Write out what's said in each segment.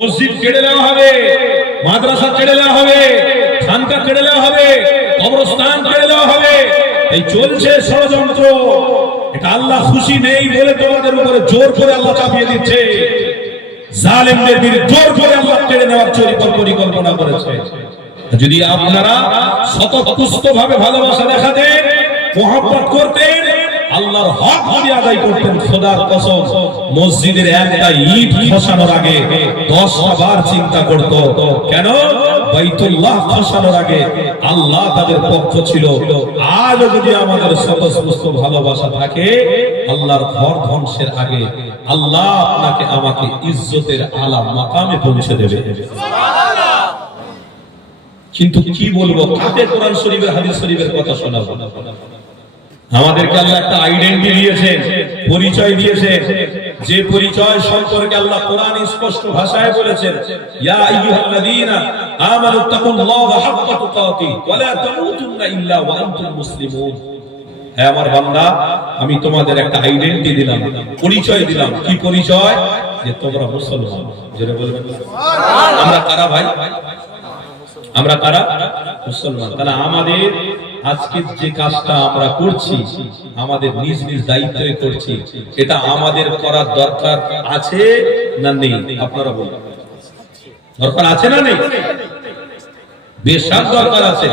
মসজিদ কেড়ে নেওয়া হবে, মাদ্রাসা কেড়ে নেওয়া হবে, খানকা কেড়ে নেওয়া হবে, কবরস্থান কেড়ে নেওয়া হবে। এই চলছে ষড়যন্ত্র। এটা আল্লাহ খুশি নেই বলে তোমাদের উপরে জোর করে আল্লাহ চাপিয়ে দিচ্ছে। জালেমদের বিরুদ্ধে জোর করে আল্লাহ কেড়ে নেওয়ার পরিকল্পনা করেছে। যদি আপনারা স্বতঃস্ফূর্তভাবে ভালোবাসা দেখাতেন, মহব্বত করতেন, আল্লাহর হক যদি আদায় করতেন, খোদার কসম মসজিদের একটা ইট খসানোর আগে 10টা বার চিন্তা করত। কেন? বাইতুল্লাহ খসানোর আগে আল্লাহ তাদের পক্ষ ছিল। আজ যদি আমাদের স্বতঃস্ফূর্ত ভালোবাসা থাকে, আল্লাহর ঘর ধ্বংসের আগে আল্লাহ আপনাকে আমাকে ইজ্জতের আলা মাকামে পৌঁছে দেবে। কিন্তু কি বলবো, কাকে কোরআন শরীফের হাদিস শরীফের কথা শোনাবো? আমাদেরকে আল্লাহ একটা আইডেন্টিটি দিয়েছেন, পরিচয় দিয়েছেন, যে পরিচয় সম্পর্কে আল্লাহ কোরআন স্পষ্ট ভাষায় বলেছেন, ইয়া আইয়ুহাল্লাযীনা আমানু তাকুল্লাহা হাক্কা তুকাতিহি ওয়া লা তামুতুন্না ইল্লা ওয়া আনতুম মুসলিমুন। হে আমার বান্দা, আমি তোমাদের একটা আইডেন্টিটি দিলাম, পরিচয় দিলাম। কি পরিচয়? যে তোমরা মুসলমান। জোরে বলবেন সুবহানাল্লাহ। আমরা কারা ভাই? আমরা কারা? মুসলমান। তাহলে আমাদের আজকে যে কাজটা আমরা করছি, আমাদের নিজ নিজ দায়িত্বে করছি, এটা আমাদের করার দরকার আছে না নেই? আপনারা বলুন, দরকার আছে না নেই? বেশক দরকার আছে।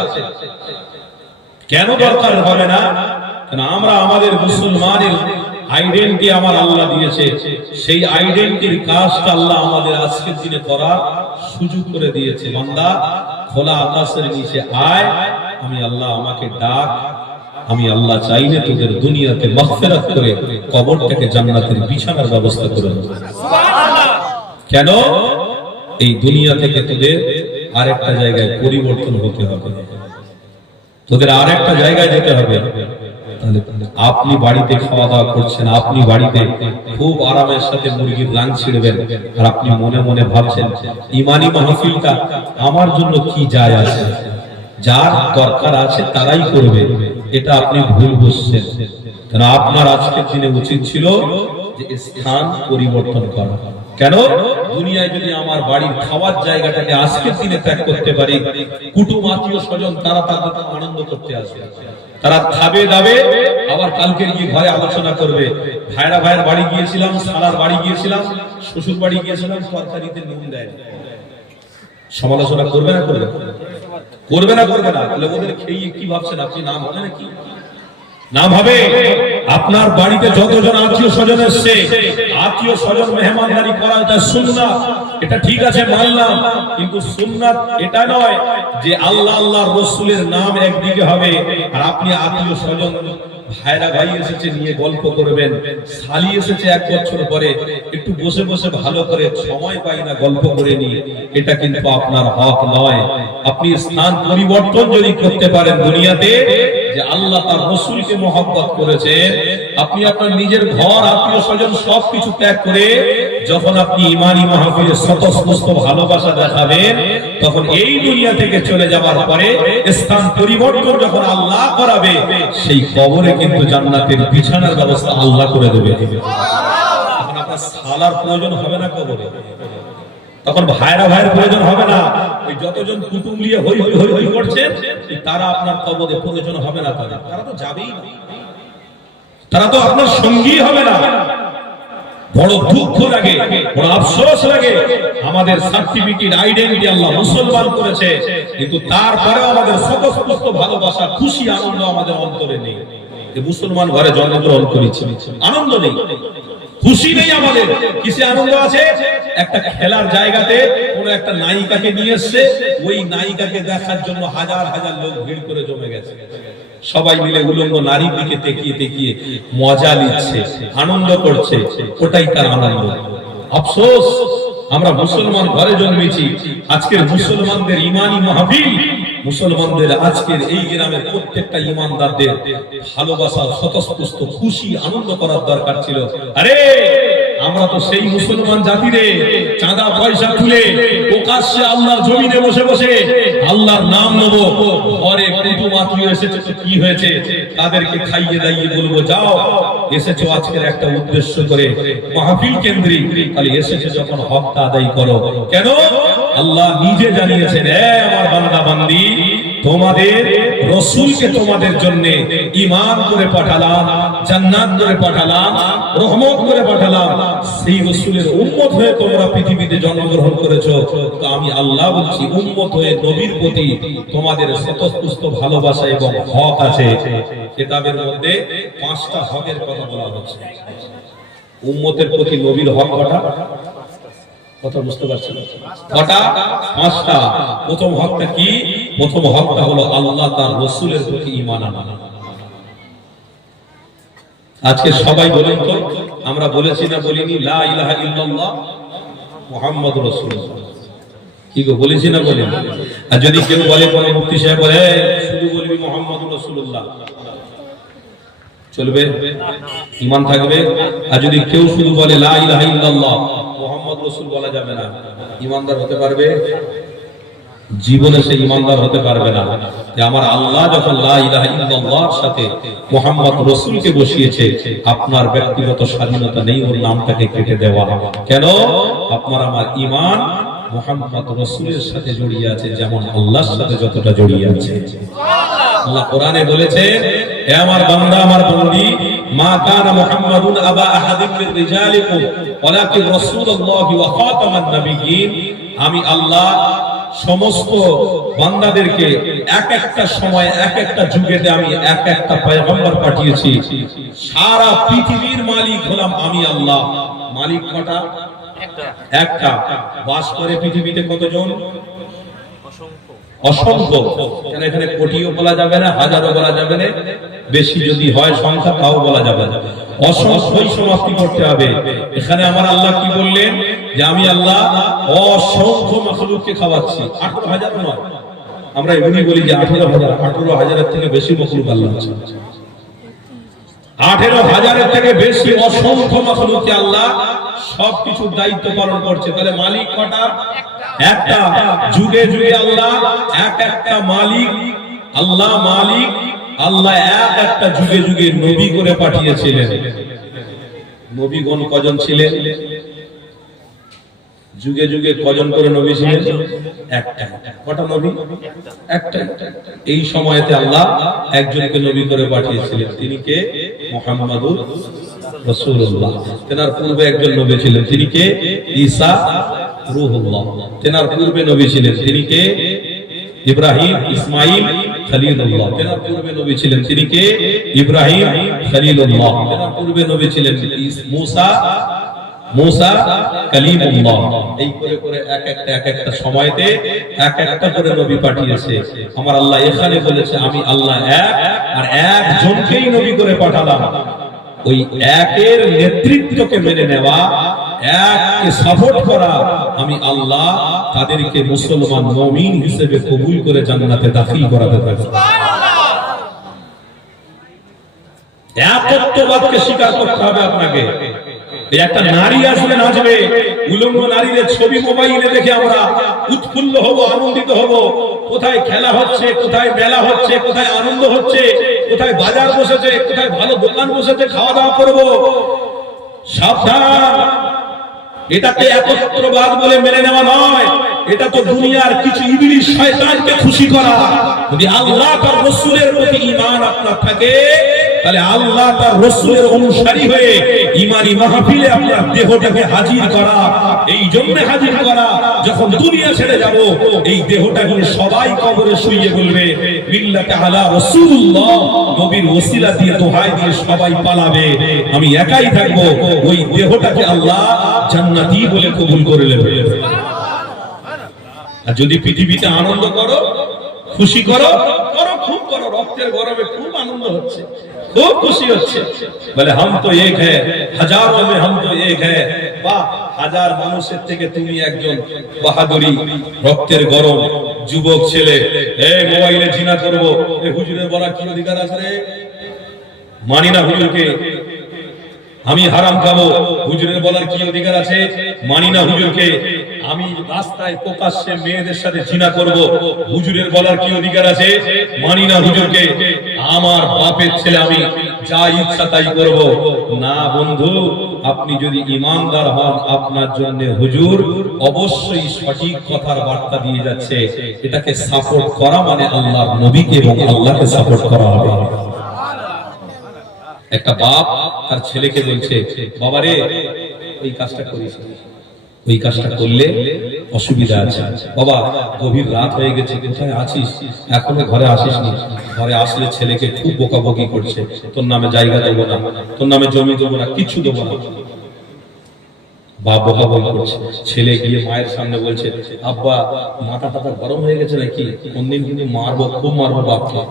কেন দরকার হবে না? কারণ আমরা আমাদের মুসলমানের আইডেন্টিটি আমার আল্লাহ দিয়েছে, সেই আইডেন্টিটির কাজটা আল্লাহ আমাদের আজকের দিনে করার সুযোগ করে দিয়েছে। বান্দা, খোলা আকাশের নিচে আয়, আমি আল্লাহ আমাকে ডাক, আমি আল্লাহ চাইলে তোদের দুনিয়াতে মাগফিরাত করে কবরটাকে জান্নাতের বিছানার ব্যবস্থা করে দেব। সুবহানাল্লাহ। কেন? এই দুনিয়া থেকে তোদের আরেকটা জায়গায় পরিবর্তন হতে হবে, তোদের আরেকটা জায়গায় যেতে হবে। তাহলে আপনি বাড়িতে খাওয়া দাওয়া করছেন, আপনি বাড়িতে খুব আরামের সাথে মুরগির রান ছিড়বেন, আর আপনি মনে মনে ভাবছেন ইমানি মাহফিলটা আমার জন্য কি যায় আছে, যার দরকার আছে তারাই করবে। এটা আপনি ভুল বুঝছেন। কারণ আপনার আজকের দিনে উচিত ছিল যে স্থান পরিবর্তন করা। কেন? দুনিয়ায় যদি আমার বাড়ির খাওয়ার জায়গাটাকে আজকের দিনে ত্যাগ করতে পারি, কুটুম আত্মীয় স্বজন তারা তাদের আনন্দ করতে আসবে, তারা খাবে দাবে, আবার কালকে গিয়ে ঘরে আলোচনা করবে, ভাইরা ভাইয়ের বাড়ি গিয়েছিলাম, সালার বাড়ি গিয়েছিলাম, শ্বশুর বাড়ি গিয়েছিলাম, তরকারিতে নুন দেয়। সমালোচনা করবে না? করবে করবে না? করবে না? তাহলে ওদের খেয়ে কি ভাবছেন আপনি? নাম হবে নাকি? নাম হবে। আপনার বাড়িতে যতজন আত্মীয় স্বজন এসছে, আত্মীয় স্বজন মেহমানদারি করা এটা সুন্নাত, এটা ঠিক আছে মানলাম। কিন্তু সুন্নাত এটা নয় যে আল্লাহ আল্লাহর রাসূলের নাম একদিকে হবে আর আপনি আত্মীয় স্বজন ভাইরা ভাই এসেছে নিয়ে গল্প করবেন, শালি এসেছে 1 বছর পরে, একটু বসে বসে ভালো করে সময় পাই না গল্প করে নিয়ে, এটা কিন্তু আপনার হক নয়। আপনি স্থান পরিবর্তন যদি করতে পারেন দুনিয়াতে, যে আল্লাহ তার রাসূলকে মহব্বত করেছে, আপনি আপনার নিজের ঘর আত্মীয় স্বজন সবকিছু ত্যাগ করে যখন আপনি ইমানি মাহফিলে স্বতঃস্ফূর্ত ভালোবাসা দেখাবেন, তখন এই দুনিয়া থেকে চলে যাওয়ার পরে স্থান পরিবর্তন যখন আল্লাহ করাবে, সেই কবরে কিন্তু জান্নাতের বিছানার ব্যবস্থা আল্লাহ করে দেবে। তখন আপনার সালার প্রয়োজন হবে না কবরে, তখন ভাইরা ভাইয়ের প্রয়োজন হবে না। ওই যতজন কুটুম নিয়ে হই হই হই হই করছেন, তারা আপনার কবরে প্রয়োজন হবে না। তারা তো যাবেই না, তারা তো আপনার সঙ্গী হবে না। বড় দুঃখ লাগে, বড় আফসোস লাগে, আমাদের সার্টিফিকেট আইডেন্টিটি আল্লাহ মুসলমান করেছে, কিন্তু তারপরে আমাদের স্বতঃস্ফূর্ত ভালোবাসা, খুশি, আনন্দ আমাদের অন্তরে নেই। মুসলমান ঘরে জন্মগ্রহণ করেছি, আনন্দ নেই, খুশি নেই আমাদের। কিসে আনন্দ আছে? একটা খেলার জায়গাতে কোন একটা নায়িকাকে নিয়ে এসছে, ওই নায়িকাকে দেখার জন্য হাজার হাজার লোক ভিড় করে জমে গেছে, সবাই মিলে উলঙ্গ নারীর দিকে তেকিয়ে তেকিয়ে মজা নিচ্ছে, আনন্দ করছে, ওটাই তার আনন্দ। আফসোস, আমরা মুসলমান ঘরে জন্মেছি, আজকের মুসলমানদের ইমানি মাহফিল, মুসলমানদের আজকের এই গ্রামের প্রত্যেকটা ইমানদারদের ভালোবাসা, স্বতঃস্ফূর্ত খুশি আনন্দ করার দরকার ছিল। আরে আমরা তো সেই মুসলমান জাতি রে, চাঁদা পয়সা তুলে পোকা প্রকাশ্যে আল্লাহর জমিনে বসে বসে আল্লাহর নাম নেব, ঘরে কুটুম আত্মীয় এসেছে তো কি হয়েছে, তাদেরকে খাইয়ে দাইয়ে বলবো যাও এসেছো আজকের একটা উদ্দেশ্য করে মাহফিল কেন্দ্রিক, তাহলে এসেছে যখন হকটা আদায় করো। কেন? আল্লাহ নিজে জানিয়েছেন, এ আমার বান্দা বান্দি, তোমাদের রাসূলকে তোমাদের জন্য ঈমান করে পাঠালাম, জান্নাত করে পাঠালাম, রহমত করে পাঠালাম। সেই রাসূলের উম্মত হয়ে তোমরা পৃথিবীতে জন্মগ্রহণ করেছো। তো আমি আল্লাহ বলছি, উম্মত হয়ে নবীর প্রতি তোমাদের স্বতঃস্ফূর্ত ভালোবাসা এবং হক আছে। কিতাবের মধ্যে 5টা হকের কথা বলা হচ্ছে। উম্মতের প্রতি নবীর হক কটা? কথা বুঝতে পারছেন? কটা? 5টা। প্রথম হকটা কি? প্রথম হকটা হলো আল্লাহ তার রাসূলের প্রতি ঈমান আনা। আজকে সবাই বলেন তো, আমরা বলেছি না বলিনি লা ইলাহা ইল্লাল্লাহ মুহাম্মাদুর রাসূলুল্লাহ? কি গো, বলেছি না বলিনি? আর যদি কেউ বলে, কোন মুফতি সাহেব বলে শুধু বলবি মুহাম্মাদুর রাসূলুল্লাহ, চলবে? ঈমান থাকবে? আর যদি কেউ শুধু বলে লা ইলাহা ইল্লাল্লাহ মুহাম্মদ রাসূল বলা যাবে না, ঈমানদার হতে পারবে? জীবনে সে ঈমানদার হতে পারবে না। যে আমার আল্লাহ যখন লা ইলাহা ইল্লাল্লাহর সাথে মুহাম্মদ রাসূলকে বসিয়েছে, আপনার ব্যক্তিগত স্বাধীনতা নেই ওর নামটাকে কেটে দেওয়া। কেন? আপনার আমার ঈমান মুহাম্মদ রাসূলের সাথে জড়িয়ে আছে, যেমন আল্লাহর সাথে যতটা জড়িয়ে আছে। আল্লাহ কোরআনে বলেছে, হে আমার বান্দা আমার বান্দি, মা কানা মুহাম্মাদুন আবা আহাদিন মির রিজালিকুম ওয়ালাকিন রাসূলুল্লাহি ওয়া খাতামান নাবিয়্যিন। আমি আল্লাহ সমস্ত বান্দাদেরকে এক একটা সময় এক একটা যুগেতে আমি এক একটা পয়গম্বর পাঠিয়েছি। সারা পৃথিবীর মালিক হলাম আমি আল্লাহ। মালিক কটা? একটা। বাস করে পৃথিবীতে কতজন? অসংখ্য। কেন এখানে কোটিও বলা যাবে না, হাজারও বলা যাবে না, বেশি যদি হয় সংখ্যা তাও বলা যাবে না, অসংখ্যই সমাপ্তি করতে হবে। এখানে আমার আল্লাহ কি বললেন? যে আমি আল্লাহ অসংখ্য মাখলুককে খাওয়াচ্ছি। 18,000 নয়, আমরা এমনি বলি যে 18,000। 18,000-এর থেকে বেশি মাখলুক আল্লাহ আছে। 18,000-এর থেকে বেশি অসংখ্য মাখলুককে আল্লাহ সবকিছুর দায়িত্ব পালন করছে। তাহলে মালিক কটা? একটা। যুগে যুগে আল্লাহ এক একটা মালিক, আল্লাহ মালিক, আল্লাহ এক একটা যুগে যুগে নবী করে পাঠিয়েছিলেন। নবীগণ কজন ছিলেন? যুগে যুগে কজন করে নবী ছিলেন? একটা। কটা নবী? একটা। এই সময়তে আল্লাহ একজনকে নবী করে পাঠিয়েছিলেন, তিনি কে? মুহাম্মাদুর রাসূলুল্লাহ। তেনার পূর্বে একজন নবী ছিলেন, তিনি কে? ঈসা রূহুল্লাহ। তেনার পূর্বে নবী ছিলেন, তিনি কে? ইব্রাহিম ইসমাইল খলিলুল্লাহ। তেনার পূর্বে নবী ছিলেন, তিনি কে? ইব্রাহিম খলিলুল্লাহ। তেনার পূর্বে নবী ছিলেন মুসা কালিমুল্লাহ। এই করে করে এক একটা সময়তে এক একটা করে নবী পাঠিয়েছে। আমার আল্লাহ এখানে বলেছে, আমি আল্লাহ এক, আর একজনকেই নবী করে পাঠালাম। ওই একের নেতৃত্বকে মেনে নেওয়া, এককে সাপোর্ট করা, আমি আল্লাহ তাদেরকে মুসলমান মুমিন হিসেবে কবুল করে জান্নাতে দাখিল করাতে পারি। একত্ববাদকে স্বীকার করতে হবে আপনাকে। একটা নারী আসবে নাচবে, উলঙ্গ নারীদের ছবি মোবাইলে দেখে আমরা উৎফুল্ল হব, আনন্দিত হব। কোথায় খেলা হচ্ছে, কোথায় মেলা হচ্ছে, কোথায় আনন্দ হচ্ছে, কোথায় বাজার বসেছে, কোথায় ভালো দোকান বসেছে, খাওয়া দাওয়া করবো। সাবধান, এটাকে একত্রবাদ বলে মেনে নেওয়া নয়। এটা তো দুনিয়ার কিছু ইবলিশ শয়তানকে খুশি করা। যদি আল্লাহ তার রাসূলের প্রতি ঈমান আপনার থাকে, তাহলে আল্লাহ তার রাসূলের অনুসারী হয়ে ঈমানি মাহফিলে আপনার দেহটাকে হাজির করা। এই জন্য হাজির করা, যখন দুনিয়া ছেড়ে যাব, এই দেহটা নিয়ে সবাই কবরে শুইয়ে বলবে মিল্লাতে আলা রাসূলুল্লাহ, নবীর ওসিলা দিয়ে দোহাই দিয়ে সবাই পালাবে, আমি একাই থাকব। ওই দেহটাকে আল্লাহ জান্নাতি বলে কবুল করে নেবে। আর যদি পৃথিবীতে আনন্দ করো, খুশি করো, করো, খুব করো, রক্তের গরমে খুব আনন্দ হচ্ছে, খুব খুশি হচ্ছে, বলে হাম তো এক হ্যায়, হাজারোं में हम तो एक है। বাহ, হাজার মানুষের থেকে তুমি একজন বাহাদুরি, রক্তের গরম যুবক ছেলে। এই মোবাইলে জিনা করবো, এই হুজুরের বলা কি অধিকার আছে রে? মানি না হুজুরকে। আমি হারাম খাবো, হুজুরের বলার কি অধিকার আছে? মানি না হুজুরকে। আমি রাস্তায় প্রকাশ্যে মেয়েদের সাথে জিনা করব, হুজুরের বলার কি অধিকার আছে? মানি না হুজুরকে। আমার বাপের ছেলে, আমি যা ইচ্ছা তাই করব না। বন্ধু, আপনি যদি ঈমানদার হন, আপনার জন্য হুজুর অবশ্যই সঠিক কথার বার্তা দিয়ে যাচ্ছে। এটাকে সাপোর্ট করা মানে আল্লাহর নবীকে এবং আল্লাহকে সাপোর্ট করা হবে। একটা বাপ তার ছেলেকে বলছে, বাবারে ওই কাজটা করিস, ওই কাজটা করলে অসুবিধা আছে। বাবা, গভীর রাত হয়ে গেছে, কোথায় আছিস? এখনো ঘরে আসিস নি। ঘরে আসলে ছেলেকে খুব বকাবকি করছে, তোর নামে জায়গা দেবো না, তোর নামে জমি দেবো না, কিচ্ছু দেবো না। বাপ বকাবকি করছে। ছেলে গিয়ে মায়ের সামনে বলছে, আব্বা মাথা টাথা গরম হয়ে গেছে নাকি, কোনদিন কিন্তু মারবো, খুব মারবো বাপকে।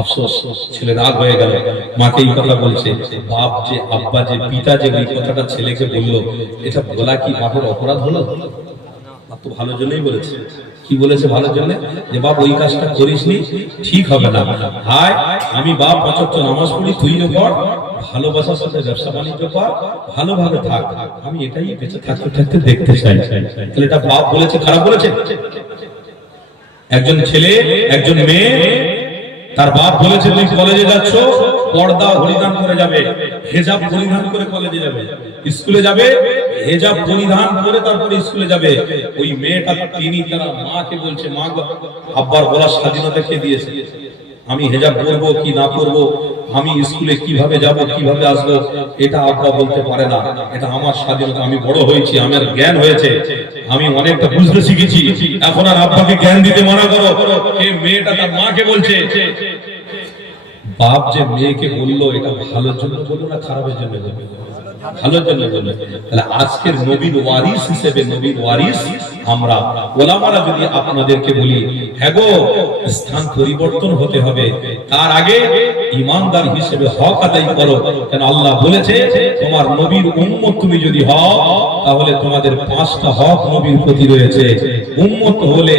আফসোস, ছেলে রাগ হয়ে গেল, মাকে এই কথা বলছে। বাপ যে, আব্বা যে, পিতা যে এই কথাটা ছেলেকে বললো, এটা বলা কি বাপের অপরাধ হলো? বাপ তো ভালোর জন্যই বলেছে। কি বলেছে? ভালোর জন্য, যে বাপ ওই কাজটা করিসনি, ঠিক হবে না। হায় আমি বাপ ৫ ওয়াক্ত নামাজ পড়ি, তুইও পড়, ভালোবাসার সাথে ব্যবসা বাণিজ্য কর, ভালোভাবে থাক, আমি এটাই বেঁচে থাকতে থাকতে দেখতে চাই। তাহলে এটা বাপ বলেছে, খারাপ বলেছে? একজন ছেলে, একজন মেয়ে, তার বাপ বলেছে তুমি কলেজে যাচ্ছ, পর্দা পরিধান করে যাবে, হিজাব পরিধান করে কলেজে যাবে, স্কুলে যাবে, হিজাব পরিধান করে তারপরে স্কুলে যাবে। ওই মেয়েটা, তিনি তার মাকে বলছে, মা আব্বার বলার স্বাধীনতা কে দিয়েছে? আমি হিজাব পরবো কি না পরবো, আমি স্কুলে কিভাবে যাব, কিভাবে আসবো, এটা আব্বা বলতে পারে না। এটা আমার স্বাধীনতা, আমি বড় হয়েছি, আমার জ্ঞান হয়েছে, আমি অনেকটা বুঝতে শিখেছি, এখন আর আব্বাকে জ্ঞান দিতে মানা করো। এই মেয়েটা তার মাকে বলছে। বাপ যে মেয়েকে বললো, এটা ভালোর জন্য বললো না খারাপের জন্য বললো? ভালোর জন্য বললো। তাহলে আজকের নবীর ওয়ারিস হিসেবে, নবীর ওয়ারিস আমরা ওলামারা যদি আপনাদেরকে বলি, হ্যাঁ গো স্থান পরিবর্তন হতে হবে, তার আগে ঈমানদার হিসেবে হক আদায় করো। কেন আল্লাহ বলেছে, তোমার নবীর উম্মত তুমি যদি হও, তাহলে তোমাদের 5টা হক নবীর প্রতি রয়েছে। উম্মত হলে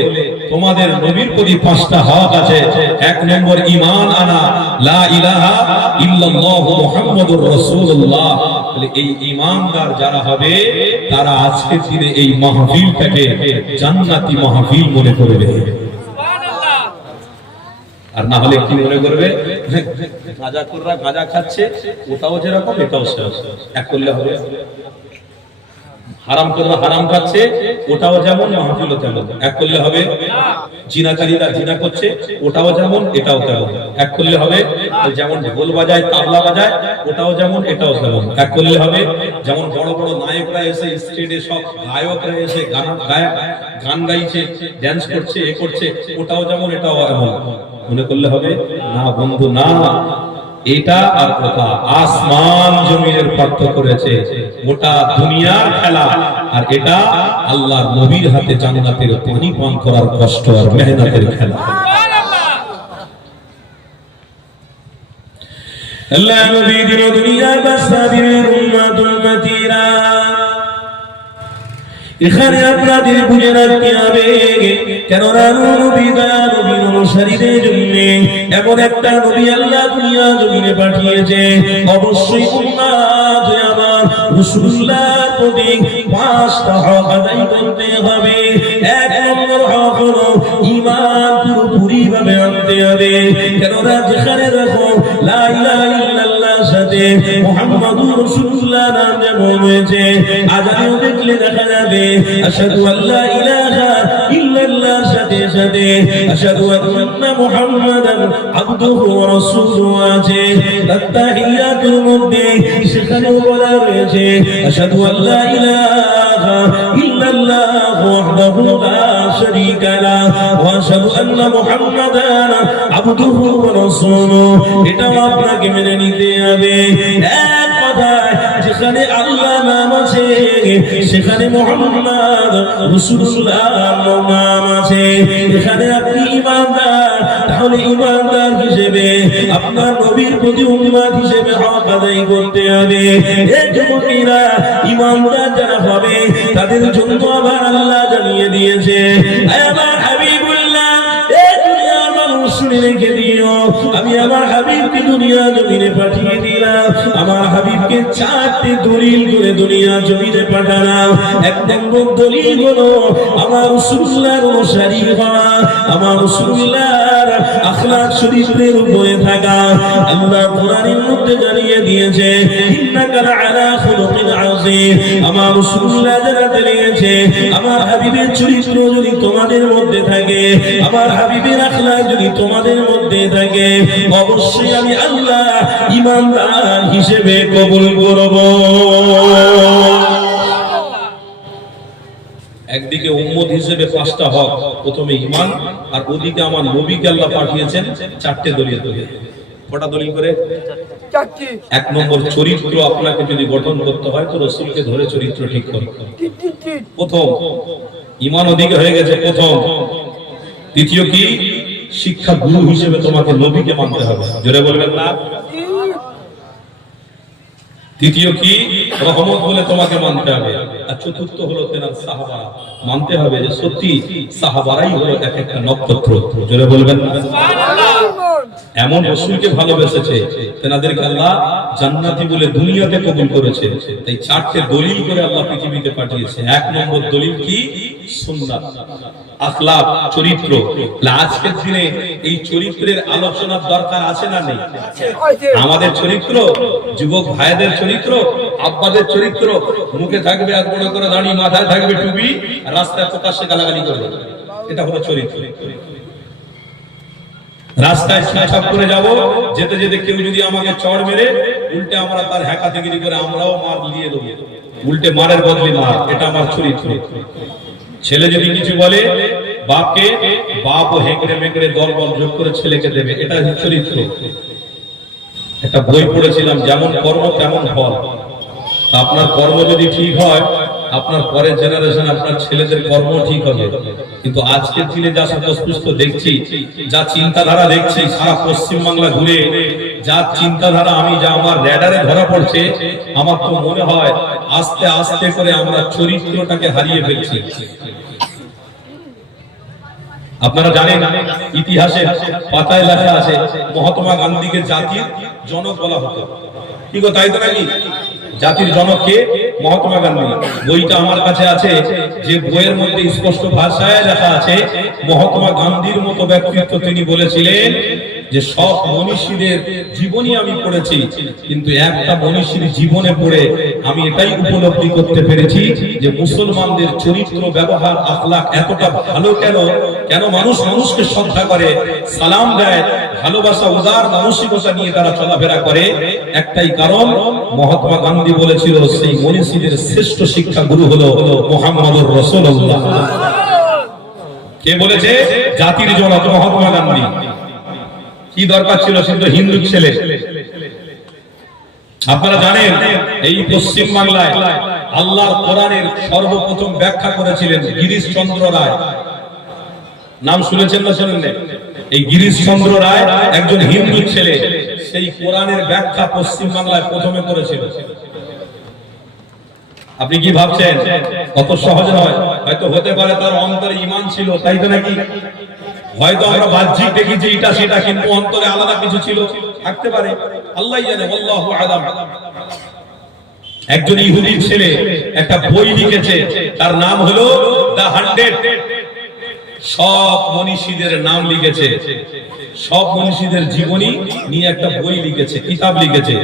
তোমাদের নবীর প্রতি 5টা হক আছে। 1 নম্বর ঈমান আনা, লা ইলাহা ইল্লাল্লাহ মুহাম্মাদুর রাসূলুল্লাহ। এই ঈমানদার যারা হবে, তারা আজকের দিনে এই মাহফিলটাকে জান্নাতি মাহফিল মনে করবে। সুবহানাল্লাহ। আর না হলে কি মনে করবে? গাঁজাখোররা গাঁজা খাচ্ছে, ওটাও যেরকম এটাও সেরকম, এক করলে হবে। হারাম করে হারাম খাচ্ছে, ওটাও যেমন মাহফিলও তেমন, এক করলে হবে। জিনাকারীরা জিনা করছে, ওটাও যেমন এটাও তেমন, এক করলে হবে। যেমন ঢোল বাজায়, তাবলা বাজায়, ওটাও যেমন এটাও তেমন, এক করলে হবে। যেমন বড় বড় নায়করা এসে স্টেজে, সব গায়করা এসে গান গাইছে, ড্যান্স করছে, এ করছে, ওটাও যেমন এটাও এমন, মনে করলে হবে না। বন্ধু না, এটা আর ওটা আসমান জমিনের পার্থক্য রয়েছে। ওটা দুনিয়ার খেলা, আর এটা আল্লাহর নবীর হাতে জান্নাতের পানি পান করার কষ্ট আর মেহনতের খেলা। আল্লাহ নবী দিন দুনিয়া বাসাবির উম্মাতুল মাতিরা। এখানে আপনাদের বুঝে রাখতে হবে, কেননা নবীর অনুসারীদের জন্য এমন একটা নবী আল্লাহ দুনিয়া জমিনে পাঠিয়েছে। অবশ্যই উম্মাত আমার রাসূলুল্লাহর প্রতি 5টা হক আদায় করতে হবে। 1 নম্বর হক হলো ঈমান পুরোপুরি ভাবে আনতে হবে। কেননা যেখানে দেখো লা ইলাহা ইল্লাল্লাহর সাথে মুহাম্মাদুর রাসূলুল্লাহ নাম যেমন রয়েছে, আজানেও দেখলে দেখা যাবে আশহাদু আল্লা ইলাহা ইল্লাল্লাহর সাথে সাথে আশহাদু আন্না মুহাম্মাদান আবদুহু ওয়া রাসূলুহু আছে। তাহিয়াতুর মধ্যে সেখানেও বলা রয়েছে আশহাদু আল্লা ইলাহা ইল্লাল্লাহ ওয়াহদাহু লা শারীকা লাহু ওয়া আশহাদু আন্না মুহাম্মাদান আবদুহু ওয়া রাসূলুহু। এটাও আপনাকে মেনে নিতে হবে। এক কথায়, যেখানে আল্লাহ নাম আছে, সেখানে মুহাম্মদ রাসূলুল্লাহ নাম আছে। এখানে আপনি ঈমানদার, তাহলে ঈমানদার হিসেবে আপনার নবীর প্রতি উম্মত হিসেবে হক আদায় করতে হবে। এই যুবকেরা ঈমানদার যারা হবে, তাদের জন্য আবার আল্লাহ জানিয়ে দিয়েছে, আমার হাবিবুল্লাহ এই দুনিয়ার মানুষ শুনে রেখে দিও, আমি আমার হাবিবকে দুনিয়া জমিনে পাঠিয়ে দিলাম। আমার হাবিবকে 4টি দলিল করে দুনিয়া জমিনে পাঠালাম। 1 নম্বর দলিল হলো আমার রাসূলুল্লাহর অনুসারী হওয়া, আমার রাসূলুল্লাহর আখলাক শরীফের উপরে থাকা। আল্লাহ কোরআনের মধ্যে জানিয়ে দিয়েছে, ইন্নাকা লাআলা খুলুকিন আযীম। আমার রাসূলুল্লাহ জানাতে লেগেছে, আমার হাবিবের চরিত্র যদি তোমাদের মধ্যে থাকে, আমার হাবিবের আখলাক যদি তোমাদের মধ্যে থাকে, অবশ্যই আমি আল্লাহ ঈমানদার হিসেবে কবুল করব। একদিকে উম্মত হিসেবে 5টা হক, প্রথমে ঈমান, আর ওদিকে আমার নবীকে আল্লাহ পাঠিয়েছেন 4টে দলিল করে। কটা দলিল করে? 4টি। 1 নম্বর, চরিত্র আপনাকে যদি গঠন করতে হয় তো রাসূলকে ধরে চরিত্র ঠিক করতে হবে। প্রথম ঈমান ওদিকে হয়ে গেছে প্রথম। দ্বিতীয় কি? শিক্ষা গুরু হিসেবে তোমাকে নবীকে মানতে হবে। জোরে বলবেন না? তৃতীয় কি? রহমত বলে তোমাকে মানতে হবে। আর চতুর্থ হলো তেনার সাহাবারা, মানতে হবে যে সত্যি সাহাবারাই হলো এক একটা নক্ষত্র। জোরে বলবেন না? এমন রাসূলকে ভালোবেসেছে, তেনাদেরকে আল্লাহ জান্নাতি বলে দুনিয়াতে কবুল করেছে। তাই 4টে দলিল করে আল্লাহ পৃথিবীতে পাঠিয়েছে। 1 নম্বর দলিল কি? সুন্নাত, আখলাক, চরিত্র। আজকের দিনে এই চরিত্রের আলোচনার দরকার আছে না নেই? আমাদের চরিত্র, যুবক ভাইদের চরিত্র, আব্বাদের চরিত্র, মুখে থাকবে আর বড় করে দাড়ি, মাথায় থাকবে টুপি, রাস্তায় প্রকাশ্যে গালাগালি করবে, এটা হলো চরিত্র। রাস্তায় ছাপ করে যাব, যেতে যেতে কেউ যদি আমাকে চড় মেরে, উল্টে আমরা তার হ্যাকাতিগিরি করে আমরাও মার দিয়ে দেবো, উল্টে মারের বদলে মার, এটা আমার চরিত্র। ছেলে যদি কিছু বলে বাপকে, বাপও হেঁকড়ে মেঁকড়ে দল বল যোগ করে ছেলেকে দেবে, এটা চরিত্র। একটা বই পড়েছিলাম, যেমন কর্ম তেমন ফল। আপনার কর্ম যদি ঠিক হয়, আপনার পরের জেনারেশন, আপনার ছেলেদের কর্ম ঠিক হবে। কিন্তু আজকের দিনে যা স্বতঃস্ফূর্ত দেখছি, যা চিন্তাধারা দেখছি সারা পশ্চিম বাংলা ঘুরে, যা চিন্তাধারা আমি যা আমার র্যাডারে ধরা পড়ছে, আমার তো মনে হয় আস্তে আস্তে করে আমরা চরিত্রটাকে হারিয়ে ফেলছি। আপনারা জানেন ইতিহাসে পাতায় লেখা আছে মহাত্মা গান্ধীকে জাতির জনক বলা হতো। কি গো, তাই তো নাকি? জাতির জনক কে? মহাত্মা গান্ধী। বইটা আমার কাছে আছে, যে বইয়ের মধ্যে স্পষ্ট ভাষায় লেখা আছে মহাত্মা গান্ধীর মতো ব্যক্তিত্ব তিনি বলেছিলেন যে সব মনীষীদের জীবনী আমি পড়েছি, কিন্তু একটা মনীষীর জীবনে পড়ে আমি এটাই উপলব্ধি করতে পেরেছি যে মুসলমানদের চরিত্র, ব্যবহার, আখলাক এতটা ভালো কেন, কেন মানুষ মানুষকে শ্রদ্ধা করে, সালাম দেয়, ভালোবাসা, উদার মানসিকতা নিয়ে তারা চলাফেরা করে। একটাই কারণ, মহাত্মা গান্ধী বলেছিল সেই মনীষীদের শ্রেষ্ঠ শিক্ষা গুরু হলো মুহাম্মদুর রাসূলুল্লাহ। কে বলেছে? জাতির জনক মহাত্মা গান্ধী। কি দরকার ছিল, সে তো হিন্দু ছেলে। আপনারা জানেন এই পশ্চিম বাংলায় আল্লাহর কোরআনের সর্বপ্রথম ব্যাখ্যা করেছিলেন গিরিশচন্দ্র রায়। নাম শুনেছেন না শোনেন? এই গিরিশচন্দ্র রায় একজন হিন্দু ছেলে, সেই কোরআনের ব্যাখ্যা পশ্চিম বাংলায় প্রথমে করেছিল। আপনি কি ভাবছেন কত সহজ নয়? হয়তো হতে পারে তার অন্তরে ঈমান ছিল, তাই তো নাকি? হয়তো আমরা বাহ্যিক দেখেছি এটা সেটা, কিন্তু অন্তরে আলাদা কিছু ছিল, থাকতে পারে, আল্লাহই জানে, আল্লাহু আ'লাম। একজন ইহুদির ছেলে একটা বই লিখেছে, তার নাম হলো দ্য 100। সব মনীষীদের নাম লিখেছে, সব মনীষীদের জীবনী নিয়ে একটা বই লিখেছে, কিতাব লিখেছে।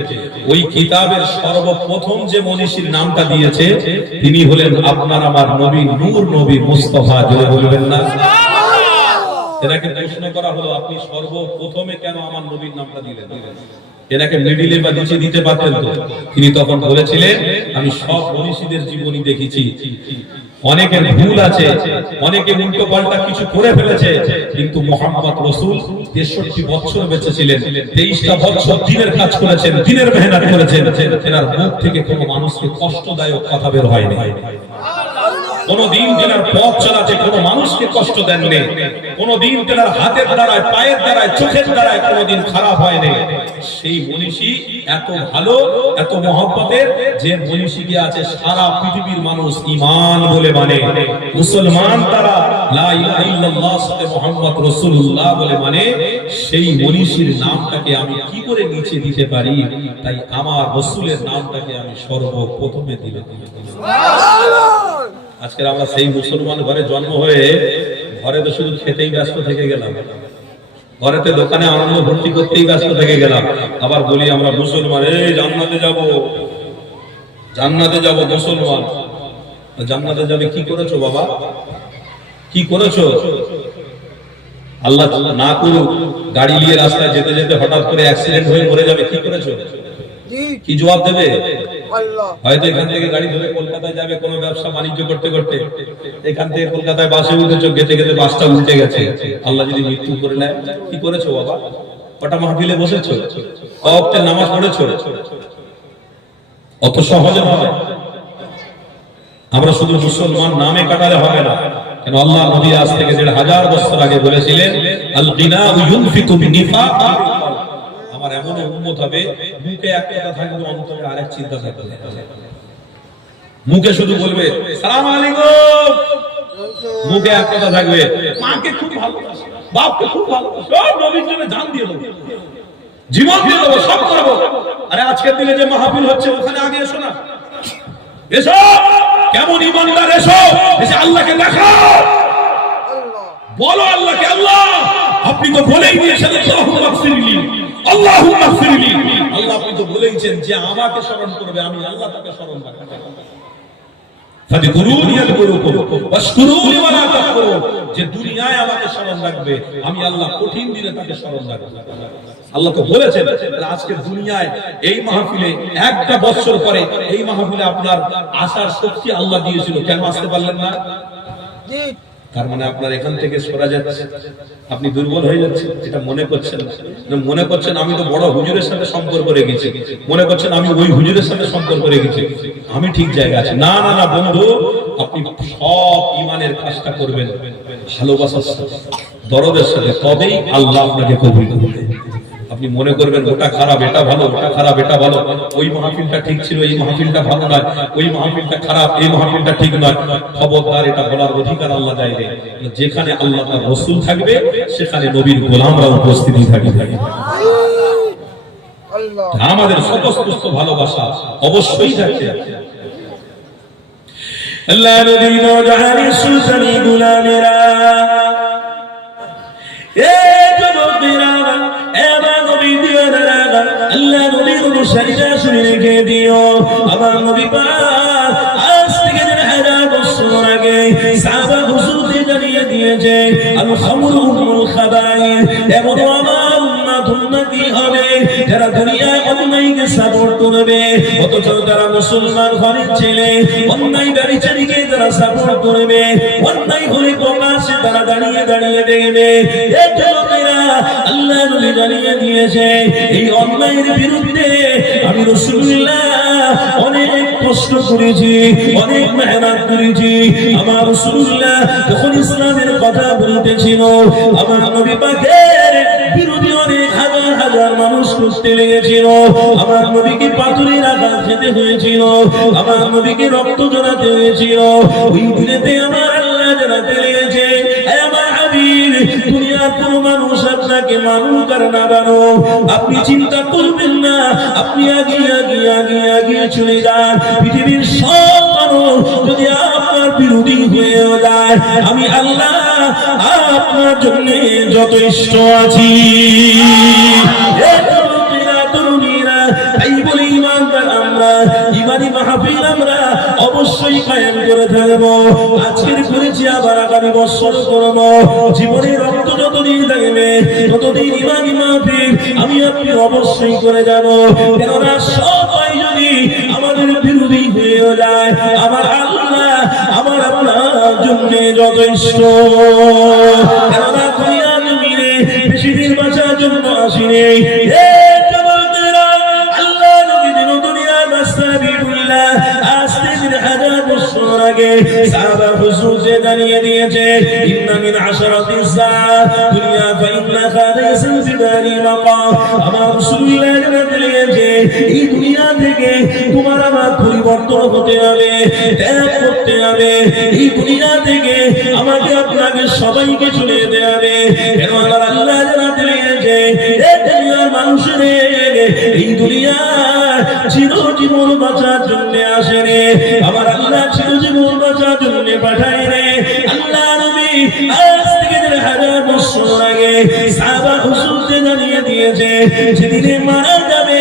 ওই কিতাবের সর্বপ্রথম যে মনীষীর নামটা দিয়েছে তিনি হলেন আপনার আমার নবী, নূর নবী মুস্তাফা। জোরে বলবেন না? এনাকে প্রশ্ন করা হলো, আপনি সর্বপ্রথমে কেন আমার নবীর নামটা দিলেন? এনাকে মিডিলে বা নিচে দিতে পারতেন তো। তিনি তখন বলেছিলেন, আমি সব মনীষীদের জীবনী দেখেছি, অনেকের ভুল আছে, অনেকে উল্টো পাল্টা কিছু করে ফেলেছে, কিন্তু মুহাম্মদ রাসূল 63 বছর বেঁচে ছিলেন, 23টা বছর দিনের কাজ করেছেন, দিনের মেহনত করেছেন। তেনার মুখ থেকে কোনো মানুষকে কষ্টদায়ক কথা বের হয়নি। কোনদিন তেনার পথ চলাতে কোনো মানুষকে কষ্ট দেননি, কোনদিন তেনার হাতের দ্বারায়, পায়ের দ্বারায়, চোখের দ্বারায় কোনদিন খারাপ হয়নি। সেই মনীষী এত ভালো, এত মহব্বতের, যে মনীষীকে আছে সারা পৃথিবীর মানুষ ঈমান বলে মানে, মুসলমান তারা লা ইলাহা ইল্লাল্লাহ সাথে মুহাম্মদ রাসূলুল্লাহ বলে মানে সেই মনীষীর নামটাকে আমি কি করে নিচে দিতে পারি, তাই আমার রাসূলের নামটাকে আমি সর্বপ্রথমে দিলাম। সুবহানাল্লাহ। আজকে আমরা সেই মুসলমান ঘরে জন্ম হয়ে ঘরে তো শুধু খেতেই ব্যস্ত থেকে গেলাম, ঘরেতে দোকানে আনন্দ ভর্তি করতেই ব্যস্ত থেকে গেলাম। আবার বলি আমরা মুসলমান, এই জান্নাতে যাব, জান্নাতে যাব মুসলমান। জান্নাতে যাবে কি করেছো বাবা, কি করেছো? আল্লাহ না করুক গাড়ি নিয়ে রাস্তায় যেতে যেতে হঠাৎ করে অ্যাক্সিডেন্ট হয়ে মরে যাবে, কি করেছো? কি জবাব দেবে? হয়তো এখান থেকে গাড়ি ধরে কলকাতায় যাবে কোনো ব্যবসা বাণিজ্য করতে করতে, এখান থেকে কলকাতায় বাসে উঠেছো, গেতে গেতে বাসটা উল্টে গেছে, আল্লাহ যদি মৃত্যু করে নেয়, কি করেছো বাবা? কটা মাহফিলে বসেছো, কয়েকটা নামাজ পড়েছো? অত সহজে হবে? আমরা শুধু মুসলমান নামে কাটালে হবে না, কেন আল্লাহ নবী আজ থেকে ১৫০০ বছর আগে বলেছিলেন আল গিনাউ ইউনফিকু বিনিফাক। আমার এমন উম্মত হবে মুখে এক কথা থাকবে অন্তরে আরেক চিন্তা থাকবে, মুখে শুধু বলবে সালাম আলাইকুম, মুখে এক কথা থাকবে মাকে খুব ভালোবাসে, বাপকে খুব ভালোবাসে, সব নবীর জন্য জান দিয়ে দেবো, জীবন দিয়ে দেবো, সব করবো। আরে আজকের দিনে যে মাহফিল হচ্ছে ওখানে আগে এসো না, এসো, কেমন ইমানদার এসো, এসে আল্লাহকে দেখাও, বলো আল্লাহকে, আল্লাহ আপনি তো বলেই দিয়েছেন আল্লাহুম্মা গফিরলি, আল্লাহুম্মা গফিরলি, আল্লাহ আপনি তো বলেইছেন যে আমাকে স্মরণ করবে আমি আল্লাহ তাকে স্মরণ রাখবো। ফাযকুরুনি আযকুরুকুম ওয়াশকুরুনি ওয়া লা তাকফুরুন, যে দুনিয়ায় আমাকে স্মরণ রাখবে আমি আল্লাহ কঠিন দিনে তাকে স্মরণ রাখবো। আল্লাহ তো বলেছেন। আজকে দুনিয়ায় এই মাহফিলে একটা বছর পরে এই মাহফিলে আপনার আসার শক্তি আল্লাহ দিয়েছিল, কেন আসতে পারলেন না? তার মানে আপনার এখান থেকে সরা যাচ্ছে, আপনি দুর্বল হয়ে যাচ্ছেন, এটা মনে করছেন না, মনে করছেন আমি তো বড় হুজুরের সাথে সম্পর্ক রেখেছি, মনে করছেন আমি ওই হুজুরের সাথে সম্পর্ক রেখেছি, আমি ঠিক জায়গা আছে। না না না বন্ধু, আপনি সব ঈমানের কাজটা করবেন ভালোবাসার সাথে, দরদের সাথে, তবেই আল্লাহ আপনাকে কবুল করবে। আপনি মনে করবেন ওটা খারাপ এটা ভালো, ওটা খারাপ এটা ভালো, ওই মাহফিলটা ঠিক ছিল এই মাহফিলটা ভালো নয়, ওই মাহফিলটা খারাপ এই মাহফিলটা ঠিক নয়, খবরদার, এটা বলার অধিকার আল্লাহ দেয়নি। যেখানে আল্লাহ তার রাসূল থাকবে সেখানে নবীর গোলামরা উপস্থিত থাকবে। আমাদের স্বতঃস্ফূর্ত ভালোবাসা অবশ্যই থাকতে হবে। আল্লাহ নবী নজাহানি সুলতানি গোলামেরা, এ যুবকেরা, আল্লাহ নবীর অনুসারীরা শুনে রেখে দিও, আমার নবী পাক আজ থেকে ১০০০ বছর আগে সাহাবা হুজুরদের জানিয়ে দিয়েছে আল খামরু উম্মুল খাবাইস। এমন আমার উম্মত উম্মতি হবে যারা দুনিয়ায় অন্যায়কে সাপোর্ট করবে, অথচ যারা মুসলমান ঘরের ছেলে অন্যায় ব্যভিচারীকে তারা সাপোর্ট করবে, অন্যায় হলে প্রকাশ্যে তারা দাঁড়িয়ে দাঁড়িয়ে দেখবে। আল্লাহ নবী জানিয়ে দিয়েছে এই অন্যায়ের বিরুদ্ধে আমি রাসূলুল্লাহ অনেক কষ্ট করেছি, অনেক মেহনত করেছি। আমার রাসূলুল্লাহ যখন ইসলামের কথা বলতেছিল আমার নবী পাকের বিরোধী অনেক হাজার হাজার মানুষ করতে লেগেছিল, আমার নবীকে পাথরের আঘাত খেতে হয়েছিল, আমার নবীকে রক্ত ঝরাতে হয়েছিল। ওই দিনেতে আমার আল্লাহ জানাতে লেগেছে আমার হাবিব, দুনিয়ার কোন মানুষ আপনাকে মানুক আর না বানো আপনি চিন্তা করবেন না, আপনি আগিয়ে আগিয়ে আগিয়ে আগিয়ে চলে যান। পৃথিবীর সব মানুষ যদি আপনার বিরোধী হয়ে যায় আমি আল্লাহ আপনার জন্য যথেষ্ট আছি। তাই বলে ইমানদার আমরা ইমানি মাহফিল আমরা অবশ্যই কায়েম করে থাকবো। আজকের করেছি আবার আগামী বছর করব। জীবনে রক্ত যতদিন থাকবে ততদিন ইমানি মাহফিল আমি আপনি অবশ্যই করে যাব। কেননা সবাই যদি আমাদের বিরোধী হয়ে যায় আমার আল্লাহ আমার আপনার জন্য যথেষ্ট। কেননা দুনিয়া জমিনে বেশি দিন বাঁচার জন্য আসিনি। সাহাবা হুজুর জানিয়ে দিয়েছে ইন্না মিন আশরাতিস সাআ দুনিয়া ফাইন্না খালাইসিন ফিদারি মাকাম। আমার রাসূলুল্লাহ জানাতে দিয়েছে এই দুনিয়া থেকে তোমার আমার পরিবর্তন হতে হবে, ত্যাগ করতে হবে। এই দুনিয়া থেকে আমাকে আপনাকে সবাইকে চলে যেতে হবে। কেন আমার আল্লাহ জানাতে দিয়েছে এই দুনিয়ার মানুষের এই দুনিয়া চিরজীবন বাঁচার জন্য আসেনি, আমার আল্লাহ চিরজীবন বাঁচার জন্য পাঠায় রে। আল্লাহ নবী আজ থেকে 1000 বছর আগে সাহাবা হুজুরকে জানিয়ে দিয়েছে যেদিনে মারা যাবে